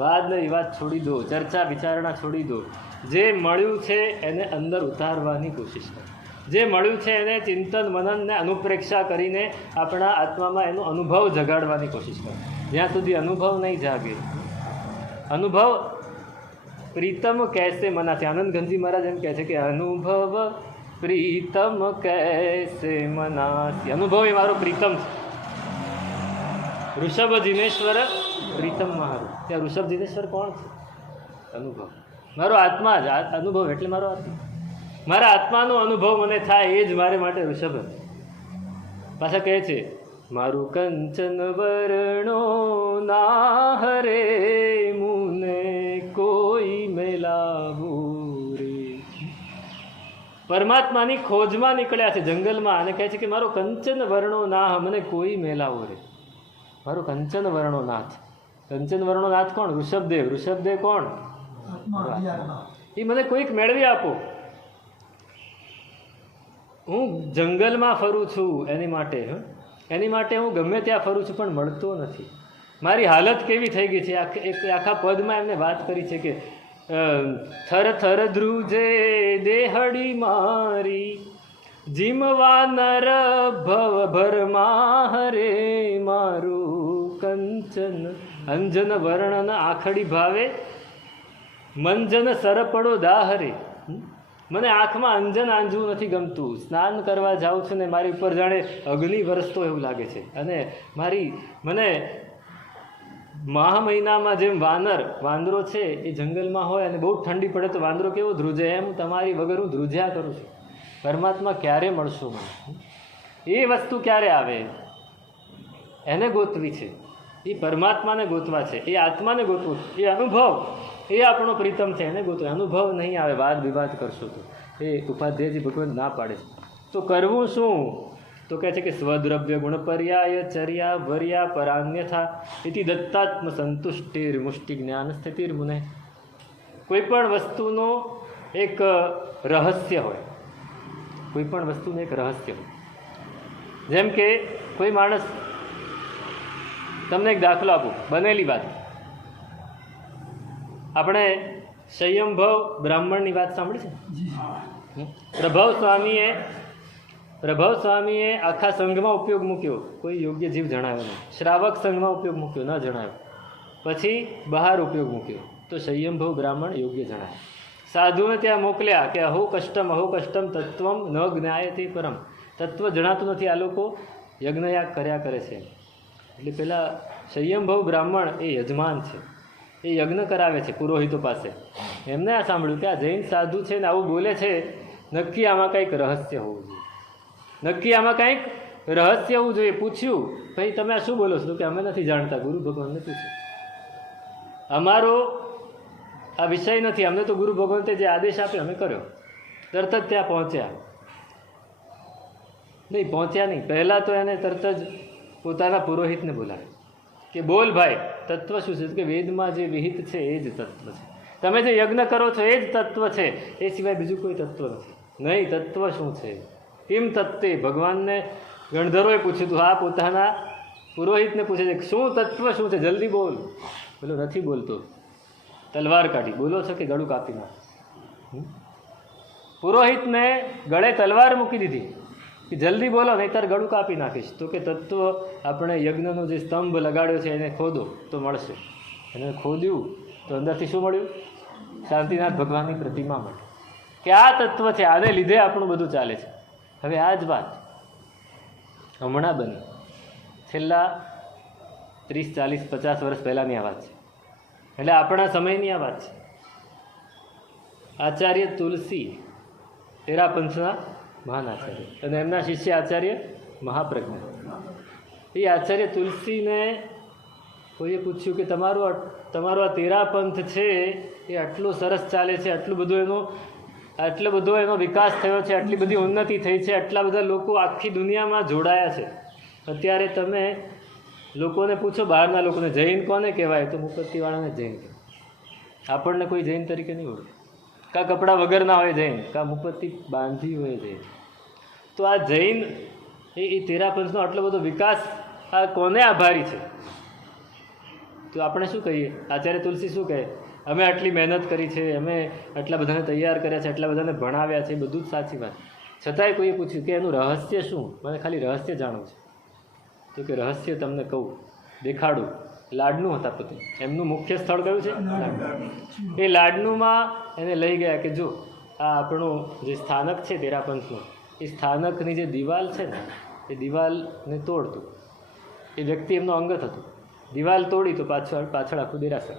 વાદ ને વિવાદ છોડી દો, ચર્ચા વિચારણા છોડી દો. જે મળ્યું છે એને અંદર ઉતારવાની કોશિશ કરો. જે મળ્યું છે એને ચિંતન મનનને અનુપ્રેક્ષા કરીને આપણા આત્મામાં એનો અનુભવ જગાડવાની કોશિશ કરો. જ્યાં સુધી અનુભવ નહીં જાગે, અનુભવ પ્રીતમ કૈસે મનાશે. આનંદ ગંજી મહારાજ એમ કહે છે કે અનુભવ પ્રીતમ કૈસે મનાશે. અનુભવ એ મારો પ્રીતમ છે. ઋષભ જીનેશ્વર પ્રીતમ મારું. ત્યાં ઋષભ જીનેશ્વર કોણ છે? અનુભવ. મારો આત્મા જ. અનુભવ એટલે મારો આત્મા. મારા આત્માનો અનુભવ મને થાય એ જ મારે માટે ઋષભ. પાછા કહે છે મારું કંચન વર્ણો ના હરે મુને કોઈ મેલાવું રે. પરમાત્માની ખોજમાં નીકળ્યા છે જંગલમાં અને કહે છે કે મારો કંચન વર્ણો નાહ મને કોઈ મેલાવો રે. મારો કંચન વર્ણો નાથ. કંચન વર્ણો નાથ કોણ? ઋષભદેવ. ઋષભદેવ કોણ? એ મને કોઈક મેળવી આપો. હું જંગલમાં ફરું છું એની માટે હું ગમે ત્યાં ફરું છું પણ મળતો નથી. મારી હાલત કેવી થઈ ગઈ છે, આખા પદમાં એમને વાત કરી છે કે થર થર ધ્રુજે દેહડી મારી, જીમવા નર ભવ ભરમાં હરે મારું કંચન, અંજન વર્ણન આખડી ભાવે, મંજન સરપડો દાહરે. મને આંખમાં અંજન આંજવું નથી ગમતું. સ્નાન કરવા જાઉં છું ને મારી ઉપર જાણે અગ્નિ વરસતો એવું લાગે છે. અને મને માહ મહિનામાં જેમ વાંદરો છે એ જંગલમાં હોય અને બહુ ઠંડી પડે તો વાંદરો કેવો ધ્રુજે, એમ તમારી વગર હું ધ્રુજ્યા કરું છું. પરમાત્મા ક્યારે મળશો મને? એ વસ્તુ ક્યારે આવે? એને ગોતવી છે, એ પરમાત્માને ગોતવા છે, એ આત્માને ગોતવું, એ અનુભવ, એ આપણો પ્રીતમ છે, એને ગોતવો. અનુભવ નહીં આવે, વાદ વિવાદ કરશો તો. એ ઉપાધ્યાયજી ભગવાન ના પાડે છે. તો કરવું શું? તો કહે છે કે સ્વદ્રવ્ય ગુણ પર્યાય ચર્યા વર્યા પરાન્યથા ઇતિ દત્તાત્મ સંતુષ્ટિર મુષ્ટિ જ્ઞાન સ્થિતિર મુને. કોઈ પણ વસ્તુનો એક રહસ્ય હોય, કોઈ પણ વસ્તુનું એક રહસ્ય હોય. જેમ કે કોઈ માણસ, તમને એક દાખલો આપું, બનેલી વાત. આપણે સંયમભવ બ્રાહ્મણની વાત સાંભળી છે? પ્રભવ સ્વામીએ આખા સંઘમાં ઉપયોગ મૂક્યો, કોઈ યોગ્ય જીવ જણાવ્યો નહીં. શ્રાવક સંઘમાં ઉપયોગ મૂક્યો, ન જણાવ્યો. પછી બહાર ઉપયોગ મૂક્યો તો સંયમભવ બ્રાહ્મણ યોગ્ય જણાય. સાધુને ત્યાં મોકલ્યા કે અહો કષ્ટમ તત્વમ ન જ્ઞાયતે પરમ. તત્વ જણાતું નથી, આ લોકો યજ્ઞયાગ કર્યા કરે છે. એટલે પેલા સંયમભવ બ્રાહ્મણ એ યજમાન છે, એ યજ્ઞ કરાવે છે પુરોહિતો પાસે. એમને આ સાંભળ્યું કે આ જૈન સાધુ છે ને આવું બોલે છે, નક્કી આમાં કંઈક રહસ્ય હોવું જોઈએ, નક્કી આમાં કંઈક રહસ્ય હોવું જોઈએ. પૂછ્યું, ભાઈ તમે આ શું બોલો છો? તો કે અમે નથી જાણતા, ગુરુ ભગવાનને પૂછ્યું, અમારો આ વિષય નથી, અમને તો ગુરુ ભગવંતે જે આદેશ આપ્યો અમે કર્યો. તરત જ ત્યાં પહોંચ્યા નહીં, પહેલાં તો એને તરત જ પોતાના પુરોહિતને બોલાવે કે બોલ ભાઈ, તત્વ શું છે? કે વેદમાં જે વિહિત છે એ જ તત્વ છે, તમે જે યજ્ઞ કરો છો એ જ તત્વ છે, એ સિવાય બીજું કોઈ તત્વ નથી. નહીં, તત્વ શું છે? કિમ તત્વે? ભગવાનને ગણધરોએ પૂછ્યું હતું, આ પોતાના પુરોહિતને પૂછે છે શું તત્વ શું છે, જલ્દી બોલ. બોલો નથી બોલતો, તલવાર કાઢી, બોલો છો કે ગળું કાપી નાખ. પુરોહિતને ગળે તલવાર મૂકી દીધી કે જલ્દી બોલો નહીંતર ગળું કાપી નાખીશ. તો કે તત્વ આપણે યજ્ઞનો જે સ્તંભ લગાડ્યો છે એને ખોદો તો મળશે. એને ખોદ્યું તો અંદરથી શું મળ્યું? શાંતિનાથ ભગવાનની પ્રતિમા મળી. કે આ તત્વ છે, આને લીધે આપણું બધું ચાલે છે. હવે આ જ વાત હમણાં બની, છેલ્લા 30, 40, 50 વર્ષ પહેલાંની આ વાત છે. એટલે આપણા સમયની આ વાત છે. આચાર્ય તુલસી, તેરા પંથના મહાન આચાર્ય, અને એમના શિષ્ય આચાર્ય મહાપ્રજ્ઞા. એ આચાર્ય તુલસીને કોઈએ પૂછ્યું કે તમારો આ તેરા પંથ છે એ આટલું સરસ ચાલે છે, આટલો બધો એનો વિકાસ થયો છે, આટલી બધી ઉન્નતિ થઈ છે, આટલા બધા લોકો આખી દુનિયામાં જોડાયા છે. અત્યારે તમે લોકોને પૂછો, બહારના લોકોને, જૈન કોને કહેવાય? તો મુપત્તિવાળાને જૈન કહેવાય. આપણને કોઈ જૈન તરીકે નહીં ઓળખે. કાં કપડાં વગરના હોય જૈન, કાં મુપત્તિ બાંધી હોય જૈન. તો આ જૈન એ તેરા પંથનો આટલો બધો વિકાસ આ કોને આભારી છે? તો આપણે શું કહીએ? આચાર્ય તુલસી શું કહે? અમે આટલી મહેનત કરી છે, અમે આટલા બધાને તૈયાર કર્યા છે, આટલા બધાને ભણાવ્યા છે, બધું જ સાચી વાત. છતાંય કોઈએ પૂછ્યું કે એનું રહસ્ય શું? મને ખાલી રહસ્ય જાણવું છે. તો કે રહસ્ય તમને કહું, દેખાડું. લાડનું હતા પોતે, એમનું મુખ્ય સ્થળ કયું છે? એ લાડનુમાં એને લઈ ગયા કે જો આ આપણું જે સ્થાનક છે તેરાપંથનું, એ સ્થાનકની જે દિવાલ છે ને એ દિવાલને તોડતું. એ વ્યક્તિ એમનો અંગત હતું. દિવાલ તોડી તો પાછળ આખું દેરાસર.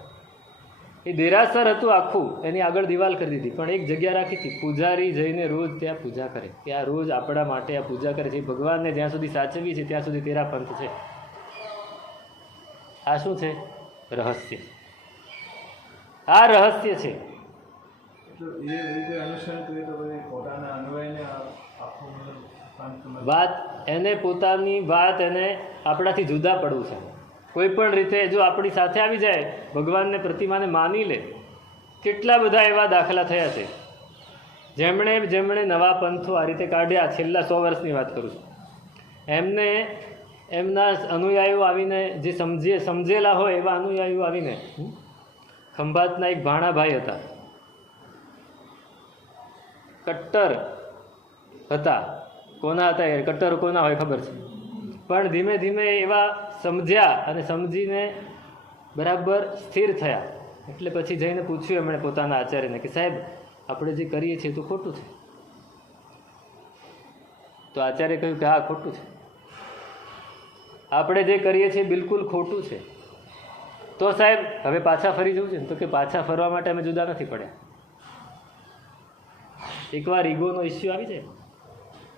એ દેરાસર હતું આખું, એની આગળ દિવાલ કરી દીધી, પણ એક જગ્યા રાખી હતી. પૂજારી જઈને રોજ ત્યાં પૂજા કરે, કે આ રોજ આપણા માટે આ પૂજા કરે છે. ભગવાનને જ્યાં સુધી સાચવી છે ત્યાં સુધી તેરા પંથ છે. આ શું છે? રહસ્ય. આ રહસ્ય છે. વાત એને પોતાની વાત એને આપણાથી જુદા પડવું છે. કોઈ પણ રીતે જો આપણી સાથે આવી જાય, ભગવાનને પ્રતિમાને માની લે. કેટલા બધા એવા દાખલા થયા છે. જેમણે જેમણે નવા પંથો આ રીતે કાઢ્યા, છેલ્લા 100 વર્ષની વાત કરું છું, એમને એમના અનુયાયીઓ આવીને જે સમજેલા હોય એવા અનુયાયીઓ આવીને, ખંભાતના એક ભાણાભાઈ હતા, કટ્ટર હતા. કોના હતા એ કટ્ટર કોના હોય ખબર છે, પણ ધીમે ધીમે એવા સમજ્યા અને સમજીને બરાબર સ્થિર થયા. એટલે પછી જઈને પૂછ્યું એમણે પોતાના આચાર્યને કે સાહેબ આપણે જે કરીએ છીએ તો ખોટું છે. તો આચાર્ય કહ્યું કે હા ખોટું છે, આપણે જે કરીએ છીએ બિલકુલ ખોટું છે. તો સાહેબ હવે પાછા ફરી જવું છે ને? તો કે પાછા ફરવા માટે અમે જુદા નથી પડ્યા. એકવાર ઈગોનો ઇસ્યુ આવી જાય,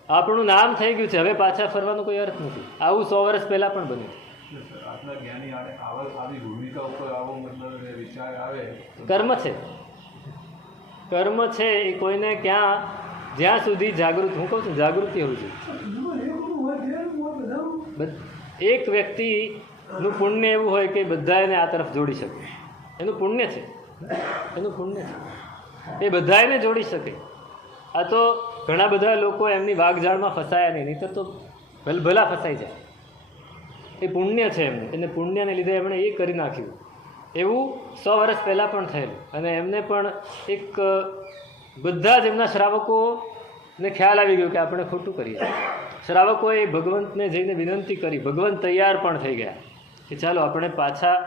આપણું નામ થઈ ગયું છે, હવે પાછા ફરવાનો કોઈ અર્થ નથી. આવું 100 વર્ષ પહેલા પણ બન્યું. આપણા જ્ઞાની આવી ભૂમિકા ઉપર આવો મતલબ વિચાર આવે. કર્મ છે, કર્મ છે એ કોઈને ક્યાં, જ્યાં સુધી જાગૃત, હું કહું છું જાગૃતિ હોવી જોઈએ. એક વ્યક્તિનું પુણ્ય એવું હોય કે બધા એને આ તરફ જોડી શકે, એનું પુણ્ય છે, એનું પુણ્ય છે, એ બધા એને જોડી શકે. આ તો ઘણા બધા લોકો એમની વાગઝાળમાં ફસાયા નહીં, નહીંતર તો ભલભલા ફસાઈ જાય. એ પુણ્ય છે એમનું, એને પુણ્યને લીધે એમણે એ કરી નાખ્યું. એવું 100 વર્ષ પહેલાં પણ થયેલું. અને એમને પણ એક બધા જ એમના શ્રાવકોને ખ્યાલ આવી ગયો કે આપણે ખોટું કરીએ. શ્રાવકોએ ભગવંતને જઈને વિનંતી કરી, ભગવંત તૈયાર પણ થઈ ગયા કે ચાલો આપણે પાછા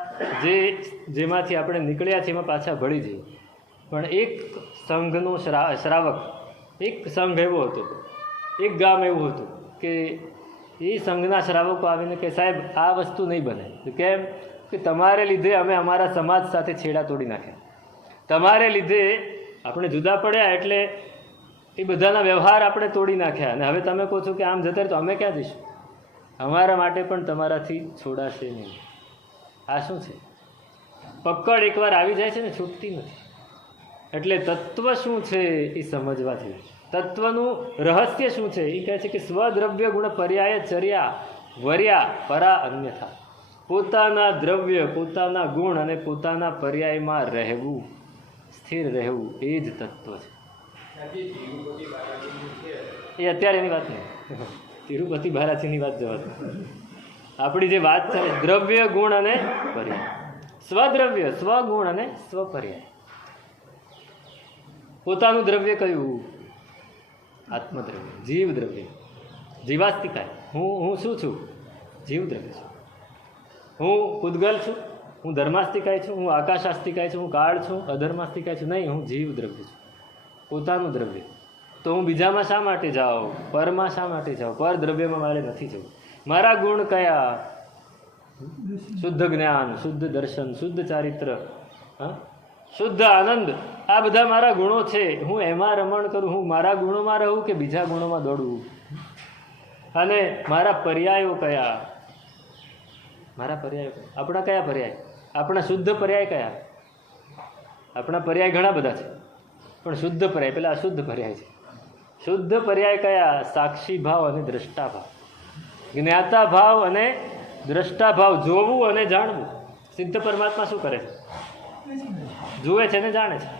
જેમાંથી આપણે નીકળ્યા છીએ એમાં પાછા ભળી જઈએ. પણ એક સંઘનો શ્રાવક, એક સંઘ એવો હતો, એક ગામ એવું હતું કે એ સંઘના શ્રાવકો આવીને કે સાહેબ આ વસ્તુ નહીં બને. કેમ કે તમારે લીધે અમે અમારા સમાજ સાથે છેડા તોડી નાખ્યા, તમારે લીધે આપણે જુદા પડ્યા એટલે એ બધાના વ્યવહાર આપણે તોડી નાખ્યા, અને હવે તમે કહો છો કે આમ જતા તો અમે ક્યાં જઈશું? અમારા માટે પણ તમારાથી છોડાશે નહીં. આ શું છે? પકડ એકવાર આવી જાય છે ને છૂટતી નથી. એટલે તત્વ શું છે એ સમજવાથી, તત્વનું રહસ્ય શું છે એ કહે છે કે સ્વદ્રવ્ય ગુણ પર્યાય ચર્યા વર્યા પરા અન્યથા. પોતાના દ્રવ્ય, પોતાના ગુણ અને પોતાના પર્યાયમાં રહેવું, સ્થિર રહેવું, એ જ તત્વ છે. એ અત્યારે એની વાત નહીં, તિરુપતિ બાલાજીની વાત જવા દો. આપણી જે વાત છે દ્રવ્ય ગુણ અને પર્યાય, સ્વદ્રવ્ય, સ્વગુણ અને સ્વપર્યાય. પોતાનું દ્રવ્ય કયું? આત્મદ્રવ્ય, જીવ દ્રવ્ય, જીવાસ્તિકાય. હું શું છું? જીવ દ્રવ્ય છું. હું પૂદગલ છું, હું ધર્માસ્તિકાય છું, હું આકાશાસ્તિકાય છું, હું કાળ છું, અધર્માસ્તિકાય છું? નહીં, હું જીવ દ્રવ્ય છું, પોતાનું દ્રવ્ય. તો હું બીજામાં શા માટે જાઉં? પરમાં શા માટે જાઉં? પર દ્રવ્યમાં મારે નથી જવું. મારા ગુણ કયા? શુદ્ધ જ્ઞાન, શુદ્ધ દર્શન, શુદ્ધ ચારિત્ર, શુદ્ધ આનંદ, આ બધા મારા ગુણો છે. હું એમાં રમણ કરું, હું મારા ગુણોમાં રહું કે બીજા ગુણોમાં દોડવું? અને મારા પર્યાયો કયા? મારા પર્યાયો કયા? આપણા કયા પર્યાય? આપણા શુદ્ધ પર્યાય કયા? આપણા પર્યાય ઘણા બધા છે, પણ શુદ્ધ પર્યાય પેલા અશુદ્ધ પર્યાય છે. શુદ્ધ પર્યાય કયા? સાક્ષી ભાવ અને દ્રષ્ટા ભાવ, જ્ઞાતા ભાવ અને દ્રષ્ટા ભાવ, જોવું અને જાણવું. સિદ્ધ પરમાત્મા શું કરે છે? જુએ છે ને જાણે છે.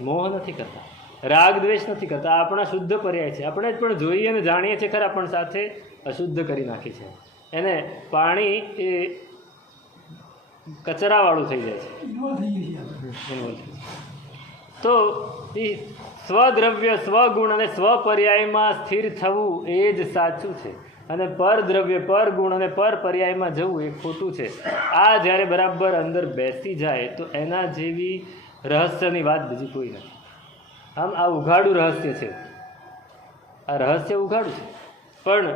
મોહ નથી કરતા, રાગ દ્વેષ નથી કરતા. આપણા શુદ્ધ પર્યાય છે. આપણે પણ જોઈએ અને જાણીએ છીએ ખરા, પણ સાથે અશુદ્ધ કરી નાખી છે. એને પાણી એ કચરાવાળું થઈ જાય છે. તો એ સ્વદ્રવ્ય, સ્વગુણ અને સ્વપર્યાયમાં સ્થિર થવું એ જ સાચું છે. અને પરદ્રવ્ય, પર ગુણ અને પર પર્યાયમાં જવું એ ખોટું છે. આ જ્યારે બરાબર અંદર બેસી જાય તો એના જેવી રહસ્યની વાત બીજી કોઈ નથી. આમ આ ઉઘાડું રહસ્ય છે, આ રહસ્ય ઉઘાડું છે. પણ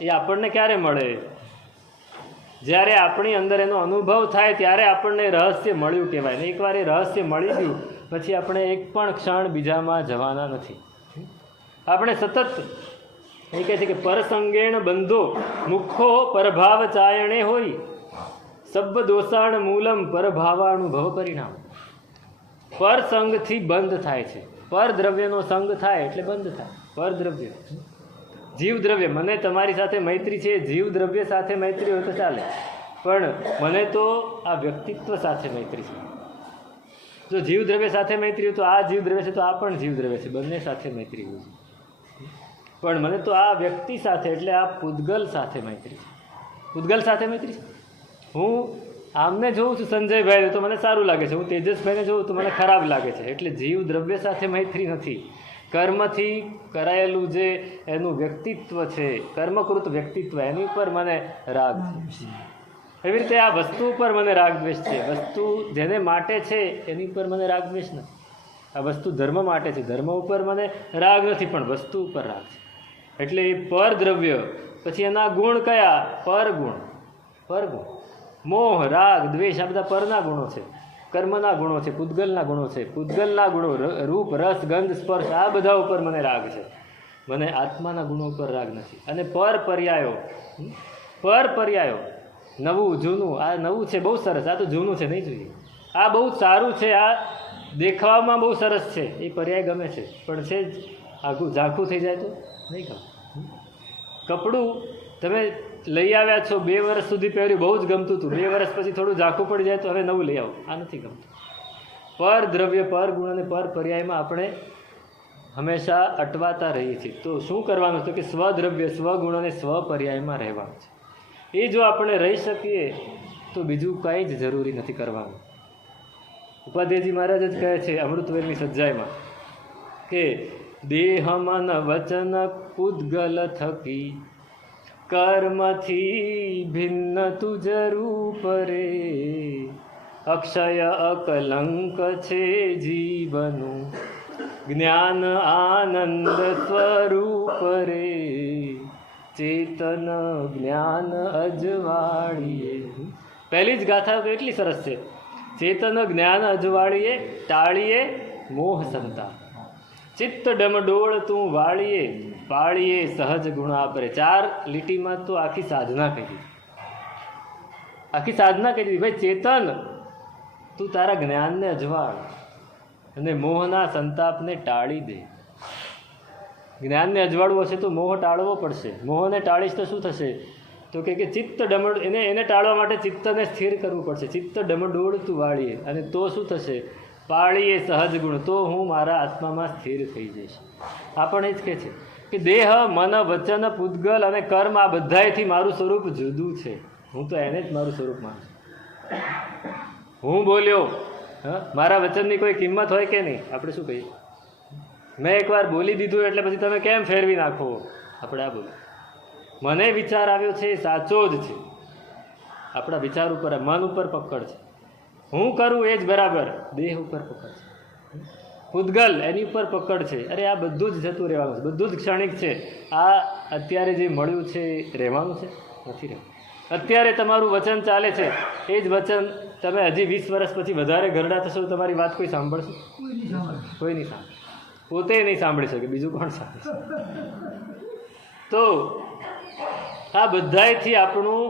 એ આપણને ક્યારે મળે? જ્યારે આપણી અંદર એનો અનુભવ થાય ત્યારે આપણને રહસ્ય મળ્યું કહેવાય ને. એકવાર એ રહસ્ય મળી ગયું પછી આપણે એક પણ ક્ષણ બીજામાં જવાના નથી. આપણે સતત એ કહે છે કે પરસંગેણ બંધો મુખો પરભાવ ચાયણે હોય, સબ દોષાણ મૂલમ પરભાવાનુભવ પરિણામ. પરસંગથી બંધ થાય છે. પરદ્રવ્યનો સંગ થાય એટલે બંધ થાય. પરદ્રવ્ય, જીવ દ્રવ્ય. મને તમારી સાથે મૈત્રી છે, જીવ દ્રવ્ય સાથે મૈત્રી હોય તો ચાલે, પણ મને તો આ વ્યક્તિત્વ સાથે મૈત્રી છે. જો જીવ દ્રવ્ય સાથે મૈત્રી હોય તો આ જીવ દ્રવ્ય છે તો આ પણ જીવ દ્રવ્ય છે, બંને સાથે મૈત્રી હોય છે. પણ મને તો આ વ્યક્તિ સાથે એટલે આ પૂતગલ સાથે મૈત્રી છે. પૂતગલ સાથે મૈત્રી છે. હું આમને જોઉં છું સંજયભાઈ તો મને સારું લાગે છે, હું તેજસભાઈને જોઉં તો મને ખરાબ લાગે છે. એટલે જીવ દ્રવ્ય સાથે મૈત્રી નથી. કર્મથી કરાયેલું જે એનું વ્યક્તિત્વ છે, કર્મકૃત વ્યક્તિત્વ, એની ઉપર મને રાગ છે. એવી રીતે આ વસ્તુ ઉપર મને રાગ દ્વેષ છે. વસ્તુ જેને માટે છે એની ઉપર મને રાગ દ્વેષ નથી. આ વસ્તુ ધર્મ માટે છે, ધર્મ ઉપર મને રાગ નથી, પણ વસ્તુ ઉપર રાગ છે. એટલે એ પર દ્રવ્ય, પછી એના ગુણ કયા? પરગુણ. પરગુણ, મોહ, રાગ, દ્વેષ, આ બધા પરના ગુણો છે, કર્મના ગુણો છે, પૂતગલના ગુણો છે. પૂતગલના ગુણો રૂપ, રસ, ગંધ, સ્પર્શ, આ બધા ઉપર મને રાગ છે. મને આત્માના ગુણો ઉપર રાગ નથી. અને પર પર્યાયો, પર પર્યાયો, નવું જૂનું, આ નવું છે બહુ સરસ, આ તો જૂનું છે નહીં જોઈએ, આ બહુ સારું છે, આ દેખાવામાં બહુ સરસ છે, એ પર્યાય ગમે છે, પણ છે જ આખું ઝાંખું થઈ જાય તો નહીં ગમે. કપડું તમે લઈ આવ્યા છો, 2 વર્ષ સુધી પહેર્યું, બહુ જ ગમતું હતું, 2 વર્ષ પછી થોડું ઝાંખું પડી જાય તો હવે નવું લઈ આવો, આ નથી ગમતું. પર દ્રવ્ય, પર ગુણ અને પર પર્યાયમાં આપણે હંમેશા અટવાતા રહીએ છીએ. તો શું કરવાનું છે કે સ્વદ્રવ્ય, સ્વગુણ અને સ્વપર્યાયમાં રહેવાનું છે. એ જો આપણે રહી શકીએ તો બીજું કંઈ જ જરૂરી નથી કરવાનું. ઉપાધ્યાયજી મહારાજ જ કહે છે અમૃતવેલની સજ્જાઈમાં કે દેહ મન વચન પૂતગલ થકી કર્મથી ભિન્ન તુજ રૂપ રે, અક્ષય અકલંક છે જીવનું જ્ઞાન આનંદ સ્વરૂપ રે, ચેતન જ્ઞાન અજવાળીએ. પહેલી જ ગાથા તો એટલી સરસ છે, ચેતન જ્ઞાન અજવાળીએ, ટાળીએ મોહ સંતા, ચિત્ત ડમડોળ તું વાળીએ, પાળીએ સહજ ગુણ આપરે. 4 લીટીમાં તો આખી સાધના કહી દીધી. આખી સાધના કહી દીધી. ભાઈ ચેતન, તું તારા જ્ઞાનને અજવાળ અને મોહના સંતાપને ટાળી દે. જ્ઞાનને અજવાળવું હશે તો મોહ ટાળવો પડશે. મોહને ટાળીશ તો શું થશે? તો કે ચિત્ત ડમડ, એને ટાળવા માટે ચિત્તને સ્થિર કરવું પડશે. ચિત્ત ડમડોળ તું વાળીએ, અને તો શું થશે? પાળીએ સહજ ગુણ, તો હું મારા આત્મામાં સ્થિર થઈ જઈશ. આ પણ એ જ કહે છે કે દેહ, મન, વચન, પૂતગલ અને કર્મ, આ બધાયથી મારું સ્વરૂપ જુદું છે. હું તો એને જ મારું સ્વરૂપ માનું છું. હું બોલ્યો, મારા વચનની કોઈ કિંમત હોય કે નહીં? આપણે શું કહીએ? મેં એકવાર બોલી દીધું એટલે પછી તમે કેમ ફેરવી નાખો? આપણે આ બોલ્યું, મને વિચાર આવ્યો છે એ સાચો જ છે. આપણા વિચાર ઉપર, મન ઉપર પકડ છે. હું કરું એ જ બરાબર, દેહ ઉપર પકડ છે. પૂતગલ, એની ઉપર પકડ છે. અરે આ બધું જ જતું રહેવાનું છે, બધું જ ક્ષણિક છે. આ અત્યારે જે મળ્યું છે એ રહેવાનું છે? નથી રહેવાનું. અત્યારે તમારું વચન ચાલે છે, એ જ વચન તમે હજી 20 વર્ષ પછી વધારે ઘરડા થશો તો તમારી વાત કોઈ સાંભળશે? કોઈ નહીં સાંભળે. પોતે નહીં સાંભળી શકે, બીજું કોણ સાંભળે? તો આ બધાયથી આપણું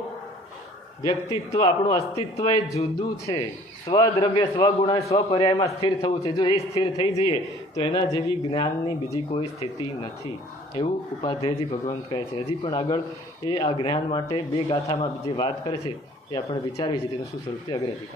વ્યક્તિત્વ, આપણું અસ્તિત્વ એ જુદું છે. સ્વદ્રવ્ય, સ્વગુણ અને સ્વપર્યાયમાં સ્થિર થવું છે. જો એ સ્થિર થઈ જઈએ તો એના જેવી જ્ઞાનની બીજી કોઈ સ્થિતિ નથી, એવું ઉપાધ્યાયજી ભગવંત કહે છે. હજી પણ આગળ એ આ જ્ઞાન માટે 2 ગાથામાં જે વાત કરે છે એ આપણે વિચારવી છે, તેનું શું સ્વરૂપ છે અગ્રથી.